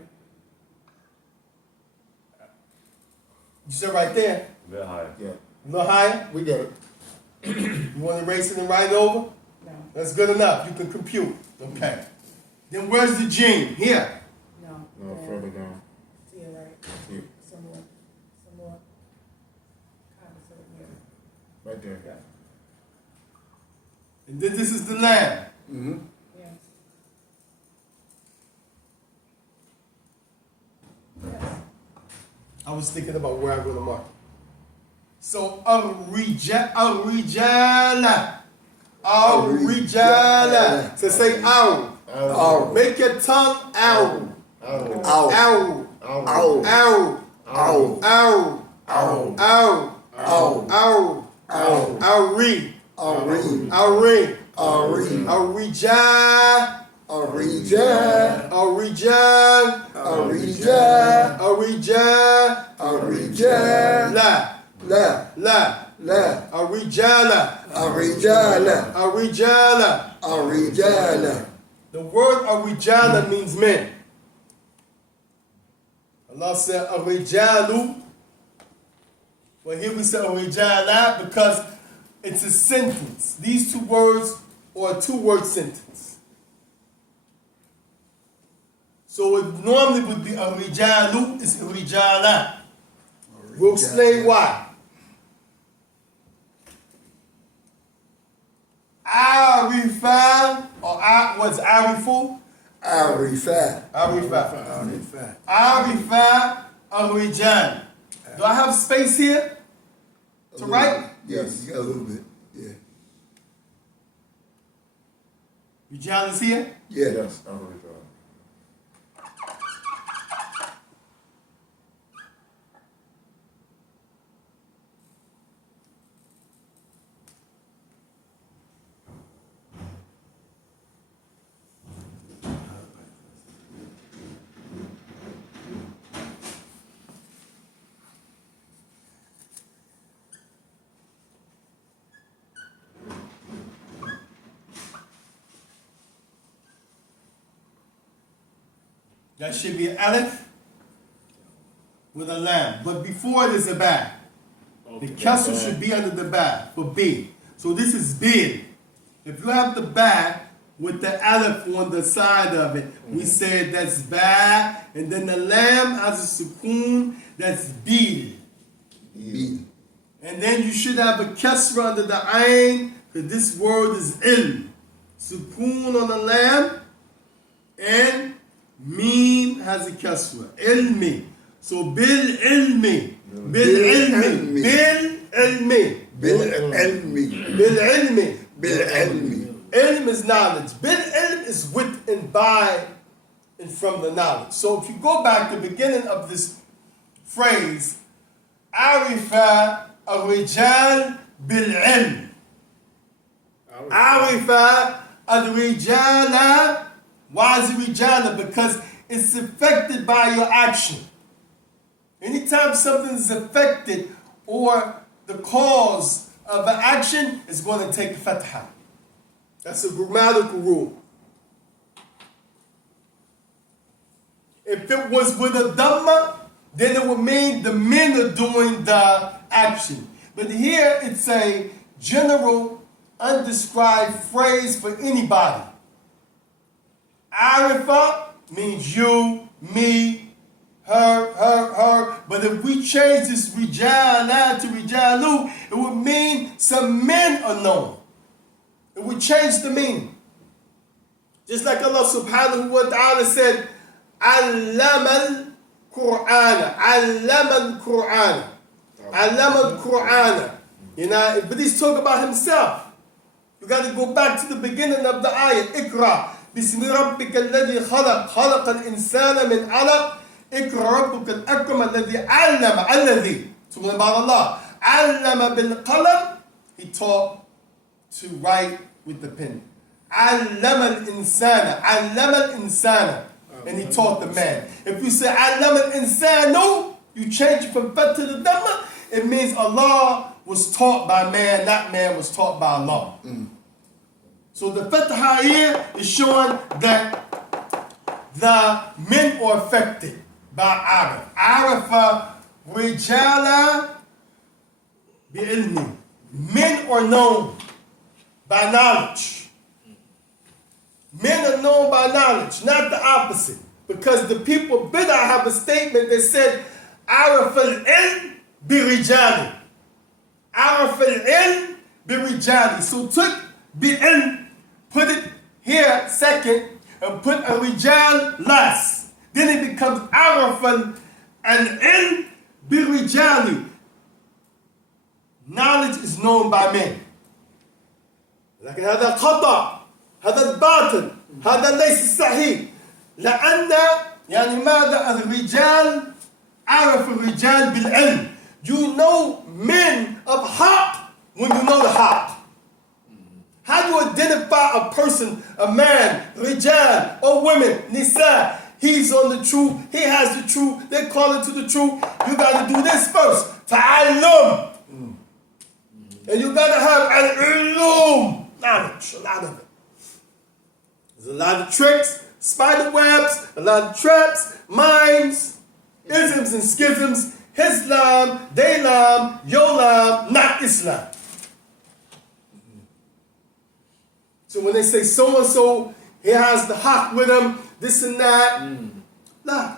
You said right there. A bit higher. A little higher. We got it. You want to erase it and write it over? No. That's good enough. You can compute. Okay. Then where's the gene? Here. No. No, further down. To your right. Yeah. Some more. Some more. Kind of here. Right there. Yeah. And then this is the lamb. Mm-hmm. Yes. Yes. I was thinking about where I'm going to mark. So, Rijala. So say ow. Ow. Make your tongue ow. Ow. Ow. Ow. Ow. Ow. Ow. Ow. Ow. Ow. Ow. Ow. Ow. Ow. Ari. Ari. Ari. Ari. Arija. Arija. Arija. Arija. Arija. Arija. La. La. La. La. Arijala. Arijala. Arijala. Arijala. The word Arijala means men. Allah said Arijalu. Well, here we say Arijala because it's a sentence. These two words are a two-word sentence. So it normally would be Arijalu, it's Arijala. We'll explain why. Arifa, or what's Arifu? Arifa. Arifa. Arifa Arijan. Do I have space here to write? Yes, a little bit. Yeah. Rijan is here? Yeah. Yes, I'm really trying. That should be alif with a lam. But before it is a ba. The kasr should be under the ba for B. So this is bil. If you have the ba with the alif on the side of it, we say that's ba, and then the lam has a sukoon, that's bil. Bil. And then you should have a kasra under the ayn, because this word is ilm. Sukoon on the lam, and mim has a kasra. Ilmi. So bil ilmi. Bil ilmi. Bil ilmi. Bil ilmi. Bil ilmi. Bil ilmi. Ilm is knowledge. Bil ilm is with and by and from the knowledge. So if you go back to the beginning of this phrase, Arifa al-rijal bil-ilm. Arifa al-rijala. Why is it rijala? Because it's affected by your action. Anytime something is affected or the cause of an action, it's going to take fatha. That's a grammatical rule. If it was with a dhamma, then it would mean the men are doing the action. But here it's a general, undescribed phrase for anybody. Arifa means you, me, her. But if we change this rijala to rijalu, it would mean some men are known. It would change the meaning. Just like Allah subhanahu wa ta'ala said, Allama al-Qur'ana. Allama al-Qur'ana. Allama al-Qur'ana. You know, but he's talking about himself. You got to go back to the beginning of the ayah. Ikra. Bismi rabbika alladhi khalaq. Khalaq al-insana min alaq. Ikra rabbuka al-akram alladhi allama. Alladhi. Talking about Allah. Allama bil-qalam. He taught to write with the pen. Allama al-insana. Allama al-insana. And he taught the man. If you say Allama al-insanu, you change it from fat to the dhamma, it means Allah was taught by man, not man was taught by Allah. So the fatha here is showing that the men are affected by Araf. Arafa rijala bi-ilmi. Men are known by knowledge. Men are known by knowledge, not the opposite. Because the people of Bid'ah have a statement that said, Araf al-ilm bi-rijali. Araf al-ilm bi-rijali. So took bi-ilm, put it here second, and put a rijal last. Then it becomes Araf al-ilm bi-rijali. Knowledge is known by men. لكن هذا خطأ. هذا الباطل. هذا ليس صحيح. لأن يعني ماذا الرجال عرف الرجال بالعلم. You know men of haqq when you know the haqq. How do you identify a person, a man, rijal, or women, nisa? He's on the truth. He has the truth. They call it to the truth. You got to do this first. Ta'allum. And you got to have al-ulum. Knowledge, a lot of it. There's a lot of tricks, spider webs, a lot of traps, mimes, isms and schisms, Islam, Daylam, Yolam, not Islam. So when they say so-and-so, he has the haqq with him, this and that, la.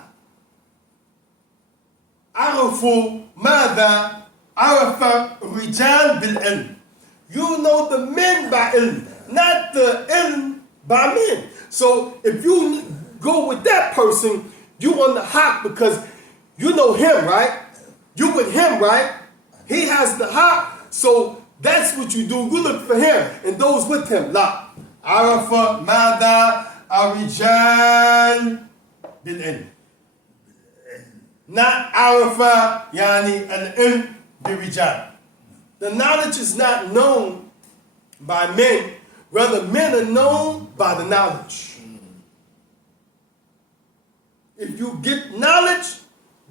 Arafu mada arafa rijal bil ilm. You know the men by ilm, not the ilm by men. So if you go with that person, you on the haqq because you know him, right? You with him, right? He has the haqq, so that's what you do. You look for him and those with him. La. Arafa mada arijal bil ilm. Not arafa yani al-ilm bi-rijal. The knowledge is not known by men. Rather, men are known by the knowledge. If you get knowledge,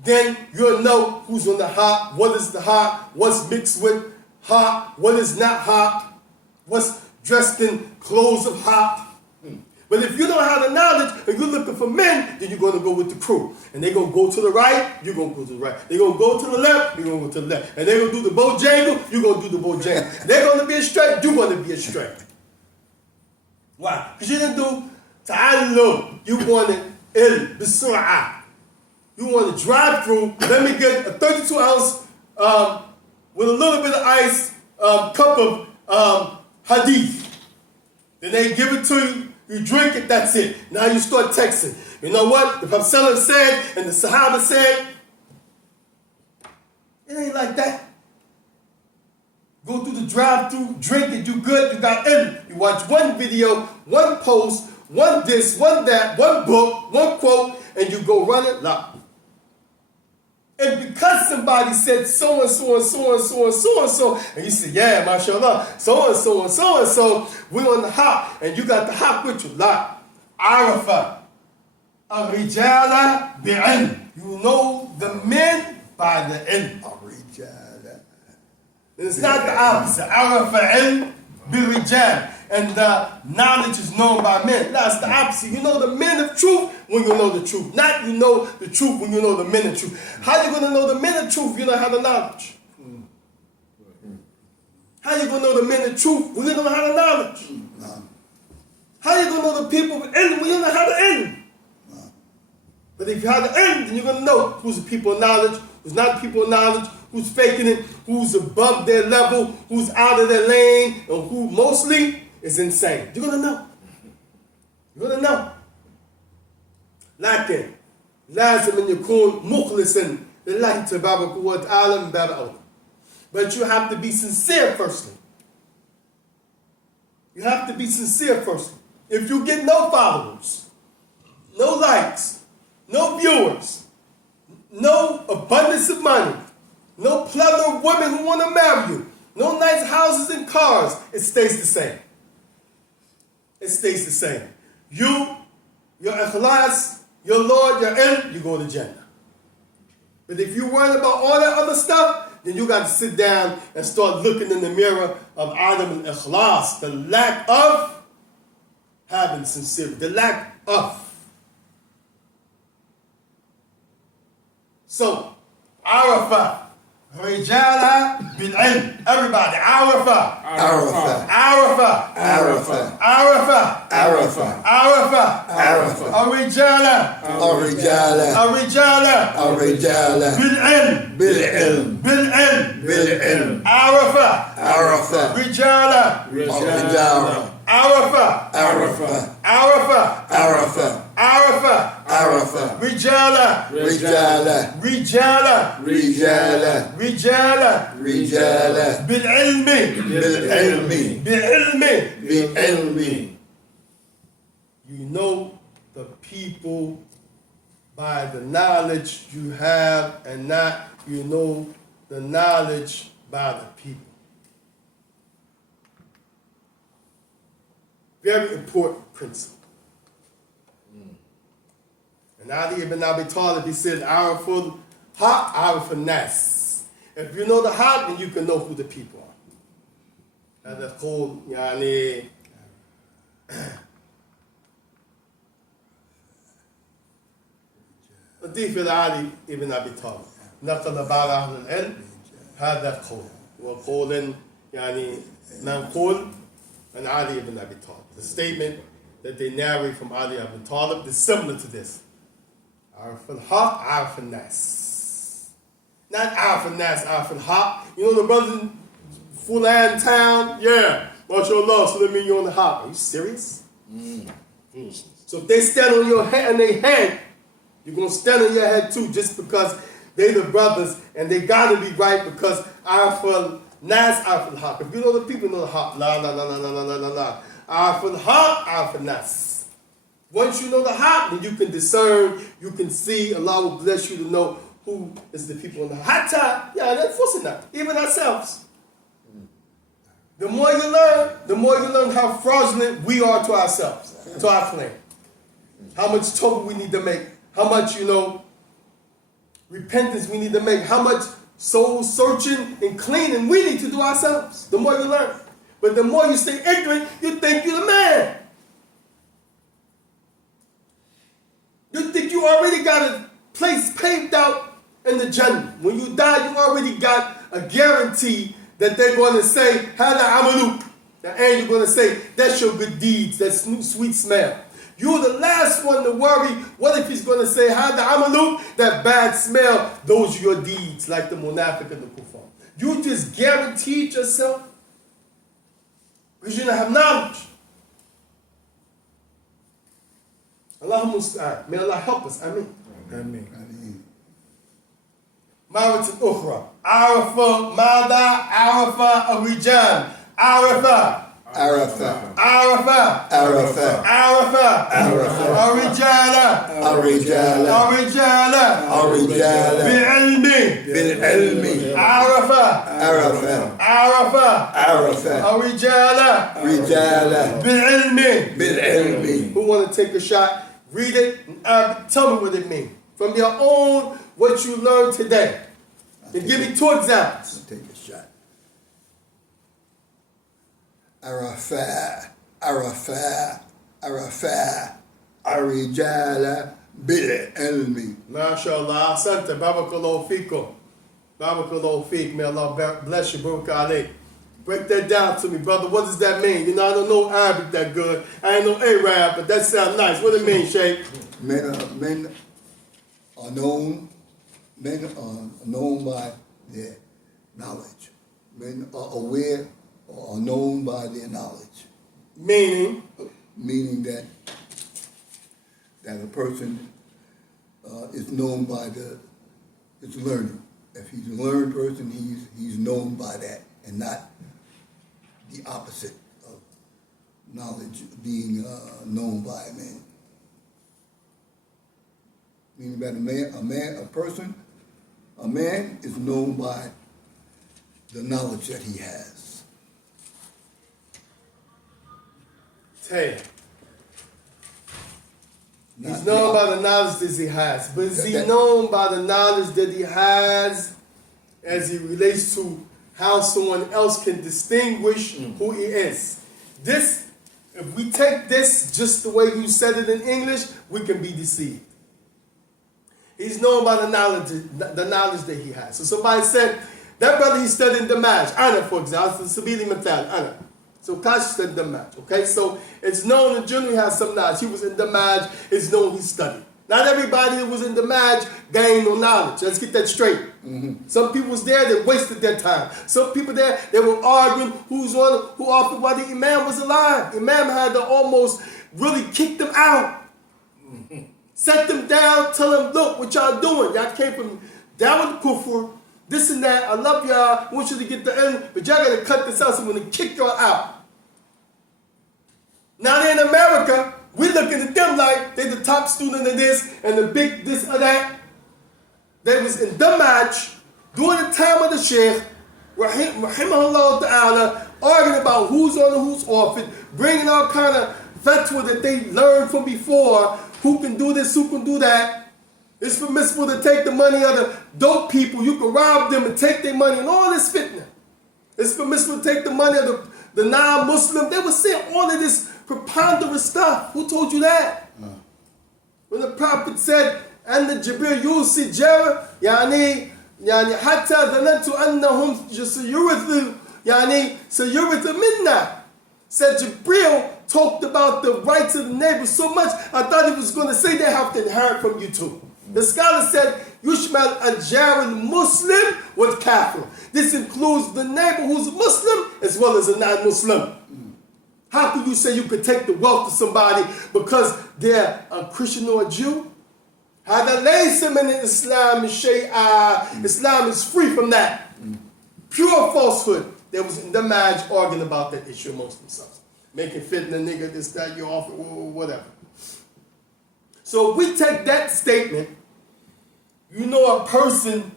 then you'll know who's on the haqq, what is the haqq, what's mixed with haqq, what is not haqq, what's dressed in clothes of haqq. But if you don't have the knowledge and you're looking for men, then you're going to go with the crew. And they're going to go to the right, you're going to go to the right. They're going to go to the left, you're going to go to the left. And they're going to do the Bojangle, you're going to do the Bojangle. They're going to be astray, you're going to be astray. Why? Because you didn't do ta'allum. You wanted bisura. You want to drive through, let me get a 32 ounce with a little bit of ice cup of hadith. Then they give it to you, you drink it, that's it. Now you start texting. You know what? The Prophet said and the Sahaba said, it ain't like that. Go through the drive-through, drink it, you good, you got in. You watch one video, one post, one this, one that, one book, one quote, and you go run it loud. And because somebody said so and so and so and so and so and so, and you say, yeah, mashallah, so and so and so and so, we're on the hop, and you got the hop with you. La, Arafah, Ar-Rijala bi'ilm. You know the men by the ilm. It's not the opposite. Arafah ilm bi-rijal. And the knowledge is known by men. That's the opposite. You know the men of truth when you know the truth. Not you know the truth when you know the men of truth. How you going to know the men of truth if you don't have the knowledge? How you going to know the men of truth when you don't have the knowledge? How you going to know the people of ilm when you don't have the ilm? But if you have the ilm, then you're going to know who's the people of knowledge, who's not the people of knowledge, who's faking it, who's above their level, who's out of their lane, and who mostly is insane. You're going to know. You're going to know. لكن لازم أن يكون مخلصا لله تبارك وتعالى من باب أولى. But you have to be sincere firstly. You have to be sincere firstly. If you get no followers, no likes, no viewers, no abundance of money, no plethora of women who want to marry you, no nice houses and cars, it stays the same. It stays the same. You, your ikhlas, your Lord, your ilm, you go to Jannah. But if you worry about all that other stuff, then you got to sit down and start looking in the mirror of Adam and ikhlas, the lack of having sincerity, the lack of. So, Arafah. Rijala bil-ilm. Everybody, Arafah. Arafah. Arafah. Arafah. Arafah. Arafah. Arafah. Arafah. Ar-Rijala. Ar-Rijala. Ar-Rijala. Ar-Rijala. Bil-ilm. Bil-ilm. Bil-ilm. Bil-ilm. Arafah. Arafah. Rijala. Rijala. Arafah. Arafah. Arafah. Arafah. Arafah. Arafah. Rijala. Rijala. Rijala. Rijala. Rijala. Rijala. Bil-ilmi. Bil-ilmi. Bil-ilmi. Bil-ilmi. You know the people by the knowledge you have, and not you know the knowledge by the people. Very important principle. And Ali ibn Abi Talib, he said, Araful Haq, Araful Nas. If you know the Haq, then you can know who the people are. And that's called, yani, أضيف إلى علي ابن أبي طالب نقل بعض أهل العلم هذا القول وقول يعني منقول عن علي ibn Abi Talib. The statement that they narrate from Ali ibn Talib is similar to this. عرف الحق عرف الناس. Not عرف الناس عرف الحق. You know the brothers in Fulan town? Yeah. MashaAllah, so that means you're on the hop. Are you serious? So if they stand on your head and they head, you're going to stand on your head too, just because they the brothers and they got to be right, because Arafal Nas, Arafal Haq. If you know the people, know the Haq. La, la, la, la, la, la, la, la. Arafal Haq, Arafal Nas. Once you know the Haq, then you can discern, you can see, Allah will bless you to know who is the people in the Haq. Hatta, yeah, that's forcing that. Even ourselves. The more you learn how fraudulent we are to ourselves, to our claim. How much tawbah we need to make. How much, repentance we need to make. How much soul searching and cleaning we need to do ourselves. The more you learn. But the more you stay ignorant, you think you're the man. you already got a place paved out in the Jannah. When you die, you already got a guarantee that they're going to say, Hada amaluk. The angel going to say, that's your good deeds, that sweet smell. You're the last one to worry. What if he's going to say, Hada amaluk, that bad smell, those are your deeds, like the munafiq and the kuffar. You just guaranteed yourself because you don't have knowledge. Allahumma musta'an. May Allah help us. Ameen. Ameen. مرة أخرى عرف ماذا عرف الرجال عرف عرف عرف عرف عرف عرف الرجال الرجال الرجال الرجال بعلم بالعلم عرف عرف عرف عرف الرجال رجال بعلم بالعلم. Who want to take a shot? Read it in Arabic. Tell me what it means. From your own, what you learned today. And give me 2 examples. Take a shot. عرفا عرفا عرفا الرجال بالعلم. MashaAllah. Asante. Barakallahu feekum. Barakallahu feek. May Allah bless you. Barak alayk. Break that down to me, brother. What does that mean? You know, I don't know Arabic that good. I ain't no Arab, but that sounds nice. What it mean, Sheikh? Men are known by their knowledge. Men are aware or are known by their knowledge. Meaning Meaning that a person is known by his learning. If he's a learned person, he's known by that, and not the opposite of knowledge being known by a man. Meaning that a man is known by the knowledge that he has. Tay. He's known by the knowledge that he has. But is he known by the knowledge that he has as he relates to how someone else can distinguish who he is? This, if we take this just the way you said it in English, we can be deceived. He's known by the knowledge that he has. So somebody said, that brother, he studied the Damaj. Ana, for example, Sabili Matal, Ana. So Kash studied the Damaj. Okay, so it's known in general he has some knowledge. He was in the Damaj, it's known he studied. Not everybody that was in the Damaj gained no knowledge. Let's get that straight. Mm-hmm. Some people was there that wasted their time. Some people there, they were arguing who offered while the Imam was alive. Imam had to almost really kick them out. Mm-hmm. Set them down, tell them, look, what y'all doing? Y'all came from down with the kufr, this and that. I love y'all. I want you to get the end, but y'all got to cut this out, so I'm going to kick y'all out. Now they're in America. We looking at them like they're the top student of this and the big this or that. They was in the match during the time of the Sheikh, rahimahullah ta'ala, arguing about who's on and who's off it, bringing all kind of fatwa that they learned from before. Who can do this, who can do that. It's permissible to take the money of the dope people. You can rob them and take their money and all this fitna. It's permissible to take the money of the non-Muslim. They were saying all of this preponderous stuff. Who told you that? When the Prophet said, and the Jibril yusi jara, yani hatta dhanantu annahum sayurithu minna. Said Jibril talked about the rights of the neighbor so much, I thought he was going to say they have to inherit from you too. The scholar said, Yushmal al-jar al-Muslim with kafir. This includes the neighbor who's a Muslim as well as a non-Muslim. How could you say you could take the wealth of somebody because they're a Christian or a Jew? Islam is free from that. Pure falsehood. There was in the Maj arguing about that issue amongst themselves. Making fitna nigga, this, that, you offer, whatever. So if we take that statement, you know a person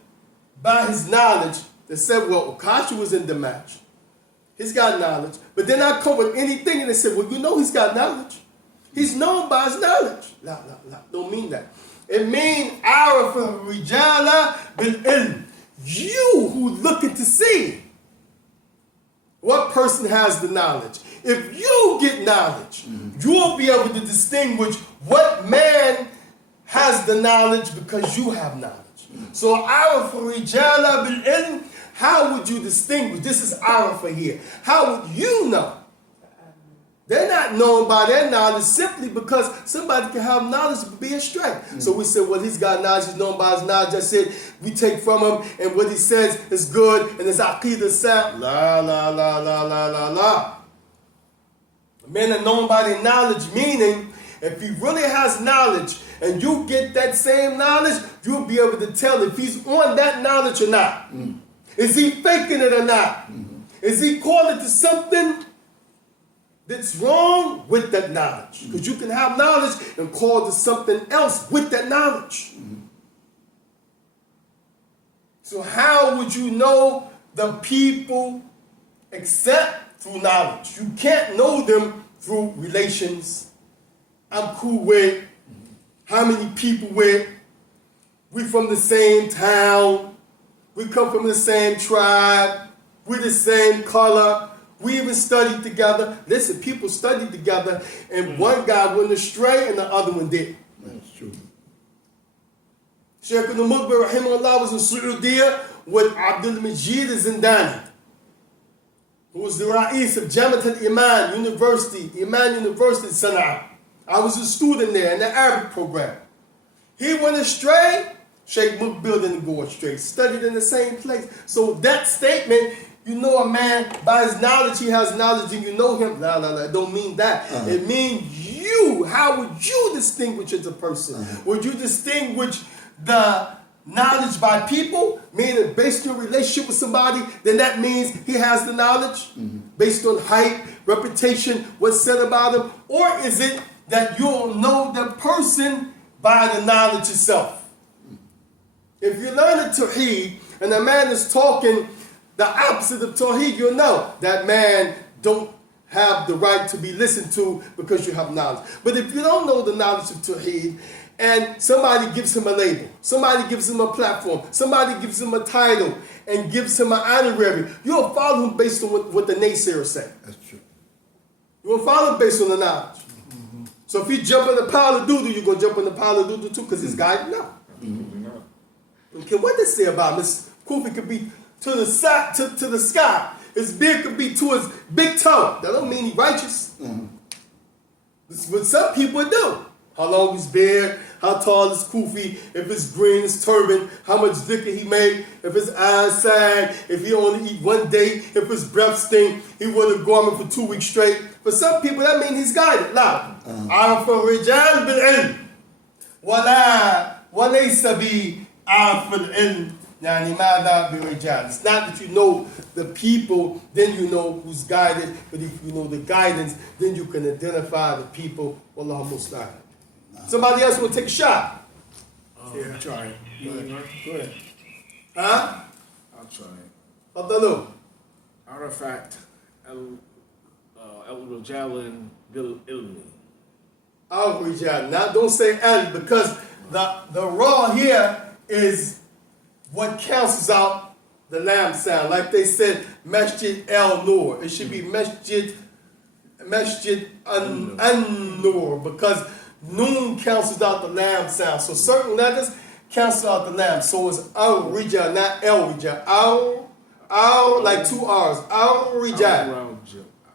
by his knowledge that said, well, Ukashi was in the match. He's got knowledge. But then I come with anything and they say, well, you know he's got knowledge. He's known by his knowledge. La. Don't mean that. It means Arafa Rijala bil ilm. You who looking to see what person has the knowledge. If you get knowledge, you'll be able to distinguish what man has the knowledge because you have knowledge. So Arafa Rijala bil ilm, how would you distinguish? This is Arafa here. How would you know? They're not known by their knowledge simply because somebody can have knowledge but be astray. So we said, well, he's got knowledge, he's known by his knowledge. I said, we take from him, and what he says is good, and his aqidah sound. La, la, la, la, la, la, la. Men are known by their knowledge, meaning, if he really has knowledge, and you get that same knowledge, you'll be able to tell if he's on that knowledge or not. Is he faking it or not? Is he calling to something that's wrong with that knowledge? Because you can have knowledge and call to something else with that knowledge. So how would you know the people except through knowledge? You can't know them through relations. I'm cool with. How many people with? We from the same town. We come from the same tribe. We're the same color. We even studied together. Listen, people studied together, and one guy went astray and the other one did. That's true. Sheikh al-Mukbir rahimahullah was in Saudiya with Abdul Majid Zindani, who was the Ra'is of Jamiat al-Iman University, Iman University in Sana'a. I was a student there in the Arabic program. He went astray, Sheikh Mukbir didn't go astray, studied in the same place. So that statement, you know a man, by his knowledge, he has knowledge and you know him. No, it don't mean that. It means you. How would you distinguish as a person? Would you distinguish the knowledge by people, meaning based on your relationship with somebody, then that means he has the knowledge based on height, reputation, what's said about him? Or is it that you'll know the person by the knowledge itself? If you learn a Tawheed and a man is talking the opposite of Tawheed, you'll know that man don't have the right to be listened to because you have knowledge. But if you don't know the knowledge of Tawheed and somebody gives him a label, somebody gives him a platform, somebody gives him a title and gives him an honorary, you'll follow him based on what the naysayers say. That's true. You won't follow him based on the knowledge. So if he jump in the pile of doodle, you're going to jump in the pile of doodle too because it's guided? No. Okay, what they say about Miss Kufi could be to the side, to the sky. His beard could be to his big toe. That don't mean he righteous. This is what some people do. How long his beard, how tall is Kufi, if it's green, his turban, how much liquor he made, if his eyes sag, if he only eat one day, if his breath stink, he wear a garment for 2 weeks straight. For some people, that means he's guided. Loud. Arafa Rijal bil ilm. Wala walaysa bi arafa al ilm. It's not that you know the people, then you know who's guided, but if you know the guidance, then you can identify the people. Wallahu musta'an. Somebody else will take a shot. Yeah, try it. Go ahead. Huh? I'll try it. Fadalu. Arafat al-Rijalin bil ilmi. Al-Rijal. Now don't say al because the raw here is what cancels out the lam sound. Like they said, Masjid al-Nur. It should be Masjid an-Nur because noon cancels out the lam sound. So certain letters cancel out the lam. So it's al-Rijal, not el-Rijal. Al, like 2 R's. Al-Rijal.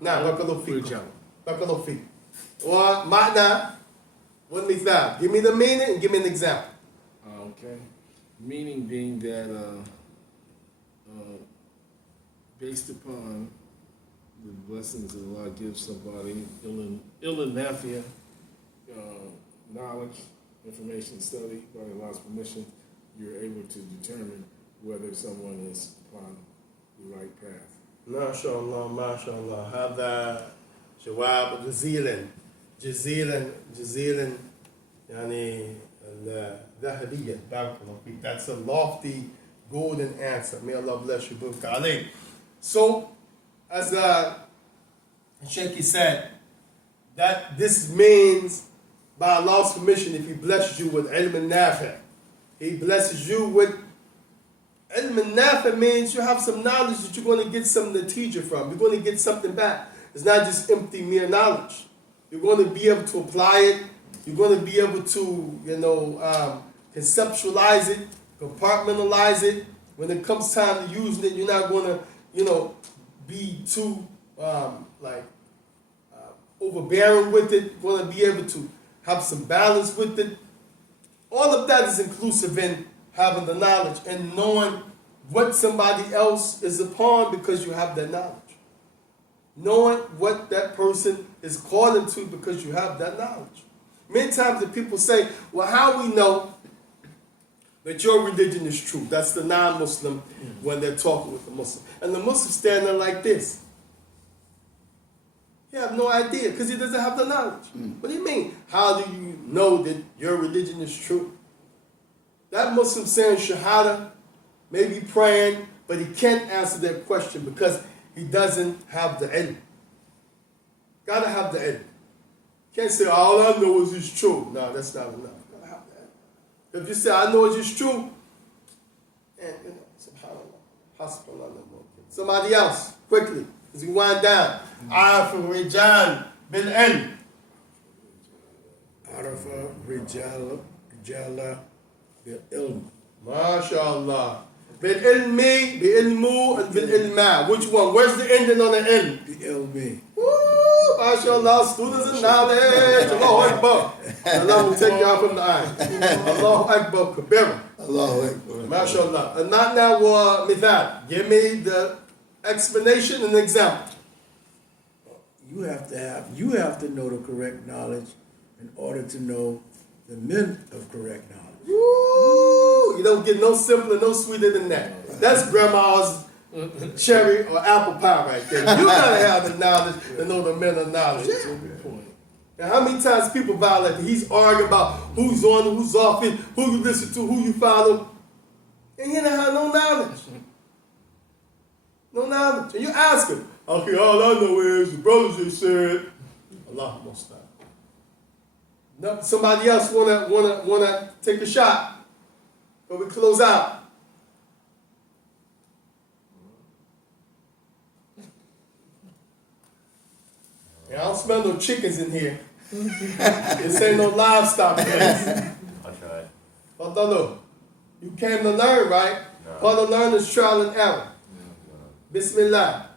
Now, Barakallahu feek. Or ma'na. What means that? Give me the meaning and give me an example. Okay. Meaning being that based upon the blessings that Allah gives somebody, ilm knowledge, information, study, by Allah's permission, you're able to determine whether someone is upon the right path. MashaAllah, MashaAllah. هذا جواب جزيلا يعني الذهبية. بارك الله فيك. That's a lofty golden answer. May Allah bless you. Barak alayk. So, as Sheikh said, that this means by Allah's permission, if He blesses you with ilm al-nafi', He blesses you with ilm al-nafi' means you have some knowledge that you're going to get some natija from. You're going to get something back. It's not just empty mere knowledge. You're going to be able to apply it You're going to be able to, conceptualize it, compartmentalize it. When it comes time to using it, you're not going to, be too overbearing with it. You're going to be able to have some balance with it. All of that is inclusive in having the knowledge and knowing what somebody else is upon because you have that knowledge. Knowing what that person is calling to because you have that knowledge. Many times the people say, well, how we know that your religion is true? That's the non-Muslim when they're talking with the Muslim. And the Muslim stand there like this. He have no idea because he doesn't have the knowledge. What do you mean? How do you know that your religion is true? That Muslim saying Shahada, maybe praying, but he can't answer that question because he doesn't have the ilm. Gotta have the ilm. Can't say, all I know is it's true. No, that's not enough. Gotta have the ilm. If you say, I know it's true, and subhanAllah, somebody else, quickly, as we wind down. Arafa rijal bil ilm. Arafa rijal bil ilm. MashaAllah. Bil ilmi, bil ilmu, and bil ilma. Which one? Where's the ending on the ilm? The ilmi. Woo! MashaAllah. Students of knowledge. Allahu Akbar. Allah will take y'all from the eye. Allahu Akbar. Kabira. Allahu Akbar. MashaAllah. And not now, mithal. Give me the explanation and example. You have to know the correct knowledge in order to know the meaning of correct knowledge. Woo! You don't get no simpler, no sweeter than that. That's grandma's cherry or apple pie right there. You gotta have the knowledge to know the men of knowledge. Now, how many times people violate? He's arguing about who's on, who's off it, who you listen to, who you follow, and he don't have no knowledge. No knowledge. And you ask him, okay, all I know is the brothers they said, Allah must stop. No, somebody else wanna take a shot, but we close out. And I don't smell no chickens in here. This ain't no livestock place. I'll try. Fadalo, you came to learn, right? No. Part of learning is trial and error. Bismillah.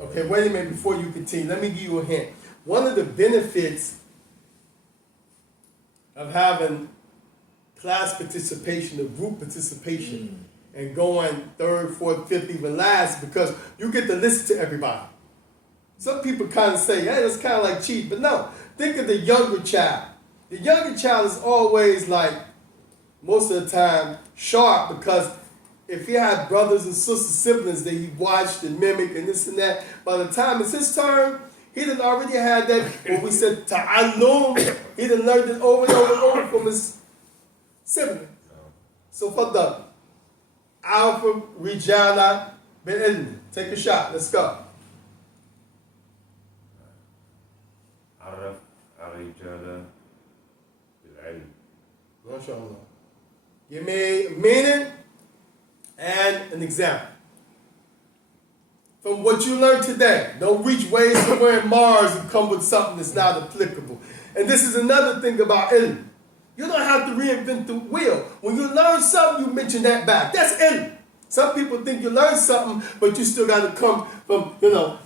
Okay, wait a minute before you continue. Let me give you a hint. One of the benefits of having class participation or group participation and going third, fourth, fifth, even last, because you get to listen to everybody. Some people kind of say, hey, that's kind of like cheat, but no. Think of the younger child. The younger child is always like, most of the time, sharp, because if he had brothers and sisters, siblings that he watched and mimicked and this and that, by the time it's his turn, he done already had that, what we said, ta'allum. He done learned it over and over and over from his sibling. So, faddal. Alpha Rijala bin Ilmi. Take a shot. Let's go. عرف الرجال بالعلم. MashaAllah. Give me a meaning and an example. From what you learned today, don't reach way somewhere in Mars and come with something that's not applicable. And this is another thing about ilm. You don't have to reinvent the wheel. When you learn something, you mention that back. That's ilm. Some people think you learn something, but you still got to come from,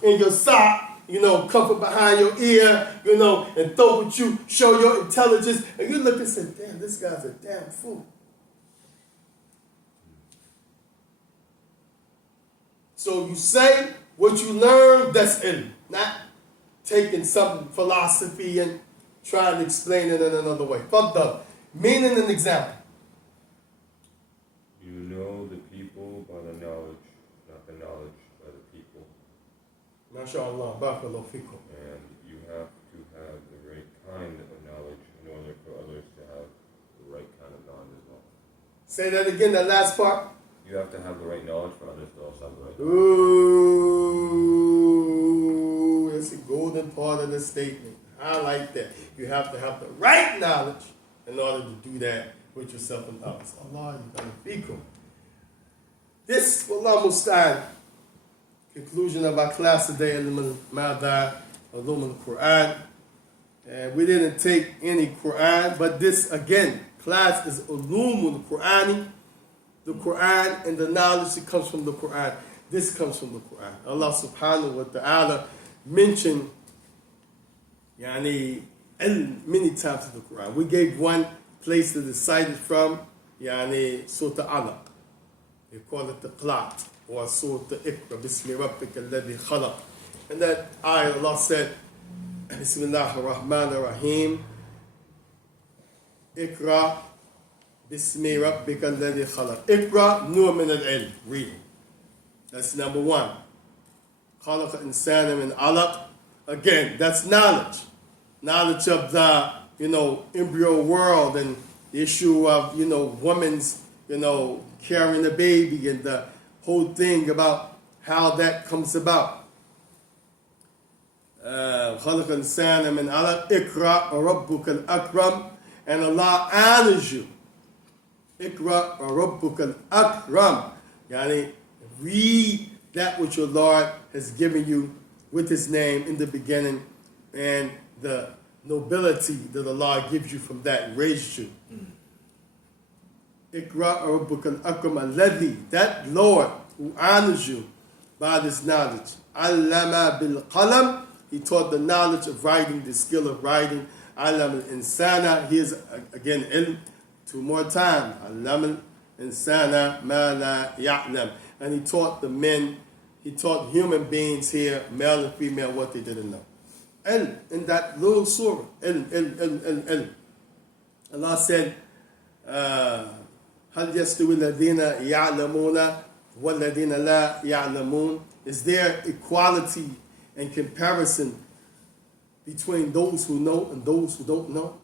in your sock, come from behind your ear, and throw with you, show your intelligence. And you look and say, damn, this guy's a damn fool. So you say what you learn, that's ilm. Not taking some philosophy and trying to explain it in another way. Faddal. Meaning and example. You know the people by the knowledge, not the knowledge by the people. MashaAllah. Barakallahu fikum. And you have to have the right kind of knowledge in order for others to have the right kind of knowledge as well. Say that again, that last part. You have to have the right knowledge for others to also have the right knowledge. Ooh, that's a golden part of the statement. I like that. You have to have the right knowledge in order to do that with yourself and others. Allah, you got to be cool. This, Wallah Musta'an, conclusion of our class today, Uloom al-Quran. And we didn't take any Quran, but this, again, class is Uloom al-Qurani, the Quran and the knowledge that comes from the Quran. This comes from the Quran. Allah subhanahu wa ta'ala mentioned many times in the Quran. We gave one place that is cited from Surah Alaq. They call it the Qlat, or Surah Iqra, Bismi Rabbika alladhi khalaq. And that ayah, Allah said, Bismillah ar-Rahman ar-Rahim, Iqra, Bismi Rabbika alladhi khalaq. Iqra, nur min al-ilm, reading. That's number one. Khalaqa insana min alaq. Again, that's knowledge. Knowledge of the, embryo world and the issue of, woman's, carrying a baby and the whole thing about how that comes about. خَلَقَ الْإِنسَانَ مِنْ عَلَقٍ اقْرَأْ رَبُّكَ الْأَكْرَمُ. And Allah honors you. اقْرَأْ رَبُّكَ الْأَكْرَمُ. Read that which your Lord has given you with His name in the beginning, and the nobility that Allah gives you from that raised you. Iqra rabbukal akram alladhi, that Lord who honors you by this knowledge. Allama bil qalam, He taught the knowledge of writing, the skill of writing. Allam al insana, here's again ilm, two more times. Allam al insana ma la ya'lam. And He taught the men, He taught human beings here, male and female, what they didn't know. Ilm, in that little surah, ilm. Allah said, هل يستوي الذين يعلمون والذين لا يعلمون? Is there equality and comparison between those who know and those who don't know?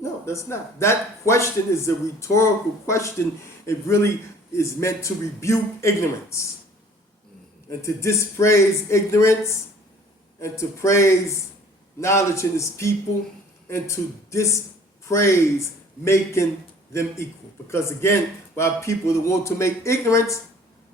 No, that's not. That question is a rhetorical question. It really is meant to rebuke ignorance and to dispraise ignorance and to praise knowledge in His people and to dispraise making them equal. Because again, we have people that want to make ignorance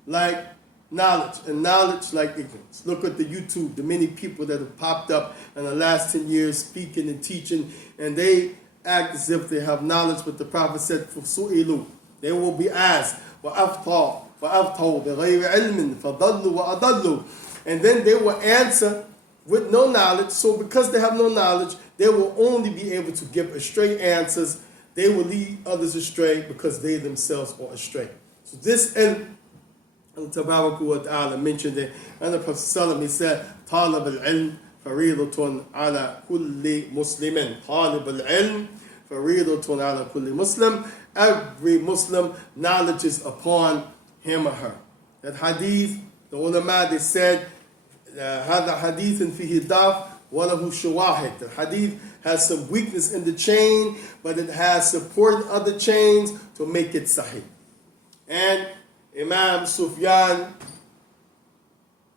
like knowledge and knowledge like ignorance. Look at the YouTube, the many people that have popped up in the last 10 years speaking and teaching, and they act as if they have knowledge, but the Prophet said, فَسُئِلُوا, they will be asked, وَأَفْتَوْا بِغَيْرِ عِلْمٍ فَضَلُّوا وَأَضَلُّوا, and then they will answer with no knowledge. So because they have no knowledge, they will only be able to give astray answers. They will lead others astray because they themselves are astray. So this ilm, Tabaraka wa Ta'ala mentioned it, and the Prophet ﷺ, he said, طالب العلم فريضة على كل مسلم. طالب العلم فريضة على كل مسلم. Every Muslim, knowledge is upon him or her. That hadith, the ulama, they said, هذا حديث فيه ضعف وله شواهد. The hadith has some weakness in the chain, but it has supported other chains to make it sahih. And Imam Sufyan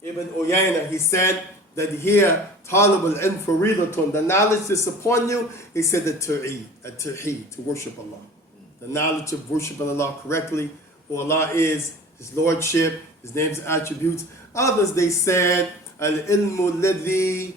ibn Uyayna, he said that here, talib al-ilm faridatun, the knowledge that's upon you, he said the tawheed, to worship Allah. The knowledge of worshiping Allah correctly, who Allah is, His lordship, His names and attributes. Others, they said, al-ilmu alladhi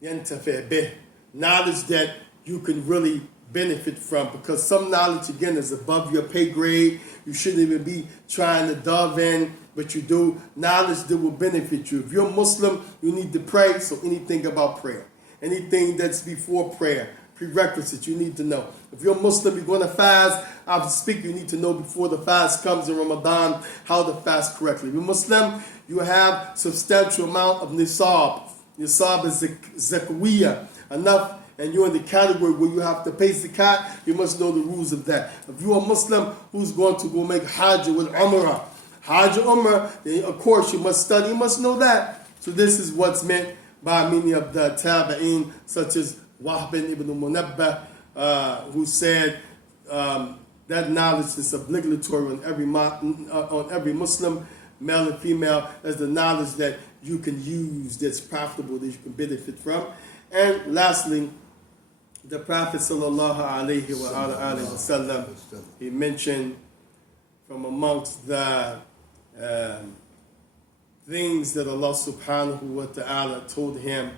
yantafi bih, knowledge that you can really benefit from, because some knowledge, again, is above your pay grade. You shouldn't even be trying to dive in, but you do. Knowledge that will benefit you. If you're a Muslim, you need to pray, so anything about prayer, anything that's before prayer, prerequisites, you need to know. If you're a Muslim, you're going to fast, after speaking, you need to know before the fast comes in Ramadan how to fast correctly. If you're Muslim, you have substantial amount of nisab. Nisab is zakawiyah, enough, and you're in the category where you have to pay zakat, you must know the rules of that. If you're a Muslim who's going to go make hajj with umrah, then of course you must study, you must know that. So this is what's meant by many of the tabi'een, such as Wahb ibn Munabbah, who said that knowledge is obligatory on every Muslim, male and female, as the knowledge that you can use, that's profitable, that you can benefit from. And lastly, the Prophet sallallahu alaihi wasallam, he mentioned from amongst the things that Allah subhanahu wa ta'ala told him,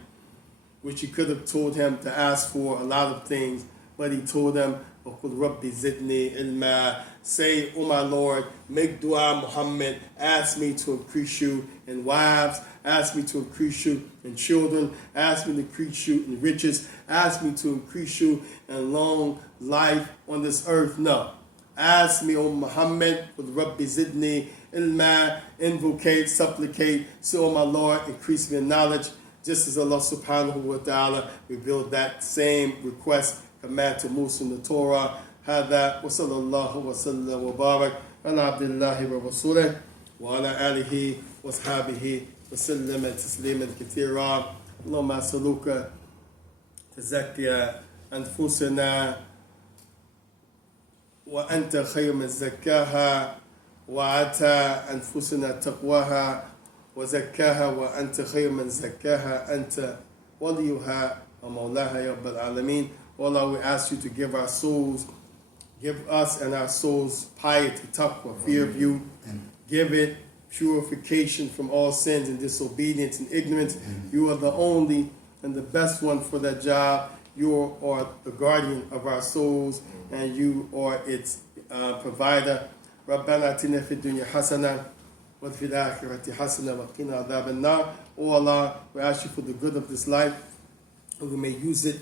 which he could have told him to ask for a lot of things, but he told him, وَقُلْ رَبِّ زِدْنِي إِلْمًا, say, oh my Lord, make dua Muhammad, ask me to increase you in wives, ask me to increase you in children, ask me to increase you in riches, ask me to increase you in long life on this earth. No. Ask me, O Muhammad, with Rabbi Zidni Ilma, invocate, supplicate, say, oh my Lord, increase me in knowledge, just as Allah subhanahu wa ta'ala revealed that same request, command to Musa in the Torah. هذا وصلى الله وسلم وبارك على عبد الله ورسوله وعلى آله وأصحابه وسلم تسليما كثيرا. اللهم أسألك تزكي أنفسنا وأنت خير من زكاها وآتى أنفسنا تقواها وزكاها وأنت خير من زكاها أنت وليها ومولاها يا رب العالمين. Oh Allah, we ask you to give our souls, give us and our souls piety, taqwa, fear of you. Give it purification from all sins and disobedience and ignorance. You are the only and the best one for that job. You are the guardian of our souls and you are its provider. رَبَّنَا آتِنَا فِي الدُّنْيَا حَسَنَةً وَفِي الْآخِرَةِ حَسَنَةً وَقِنَا عَذَابَ النَّارِ. Oh Allah, we ask you for the good of this life, and we may use it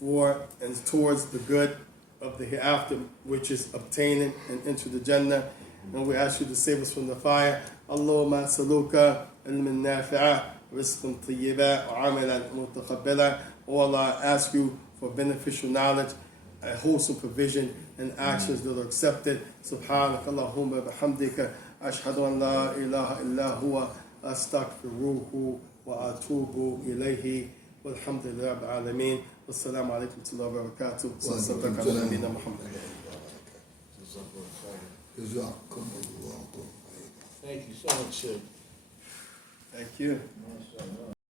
for and towards the good of the hereafter, which is obtaining and enter the Jannah. And we ask you to save us from the fire. Allahumma saluka ilmin nafi'a, rizqan tayyiba, wa amalan mutaqabbala. Oh Allah, I ask you for beneficial knowledge, a wholesome provision, and actions that are accepted. Subhanak Allahumma bihamdika, ashhadu an la ilaha illa huwa, astaghfiruhu wa atubu ilayhi. Walhamdulillah rabbil alameen. Wassalamu alaikum wa rahmatullahi wa barakatuh. Sallallahu ala nabiyyina Muhammad. Thank you so much, Sheikh. Thank you. MashaAllah.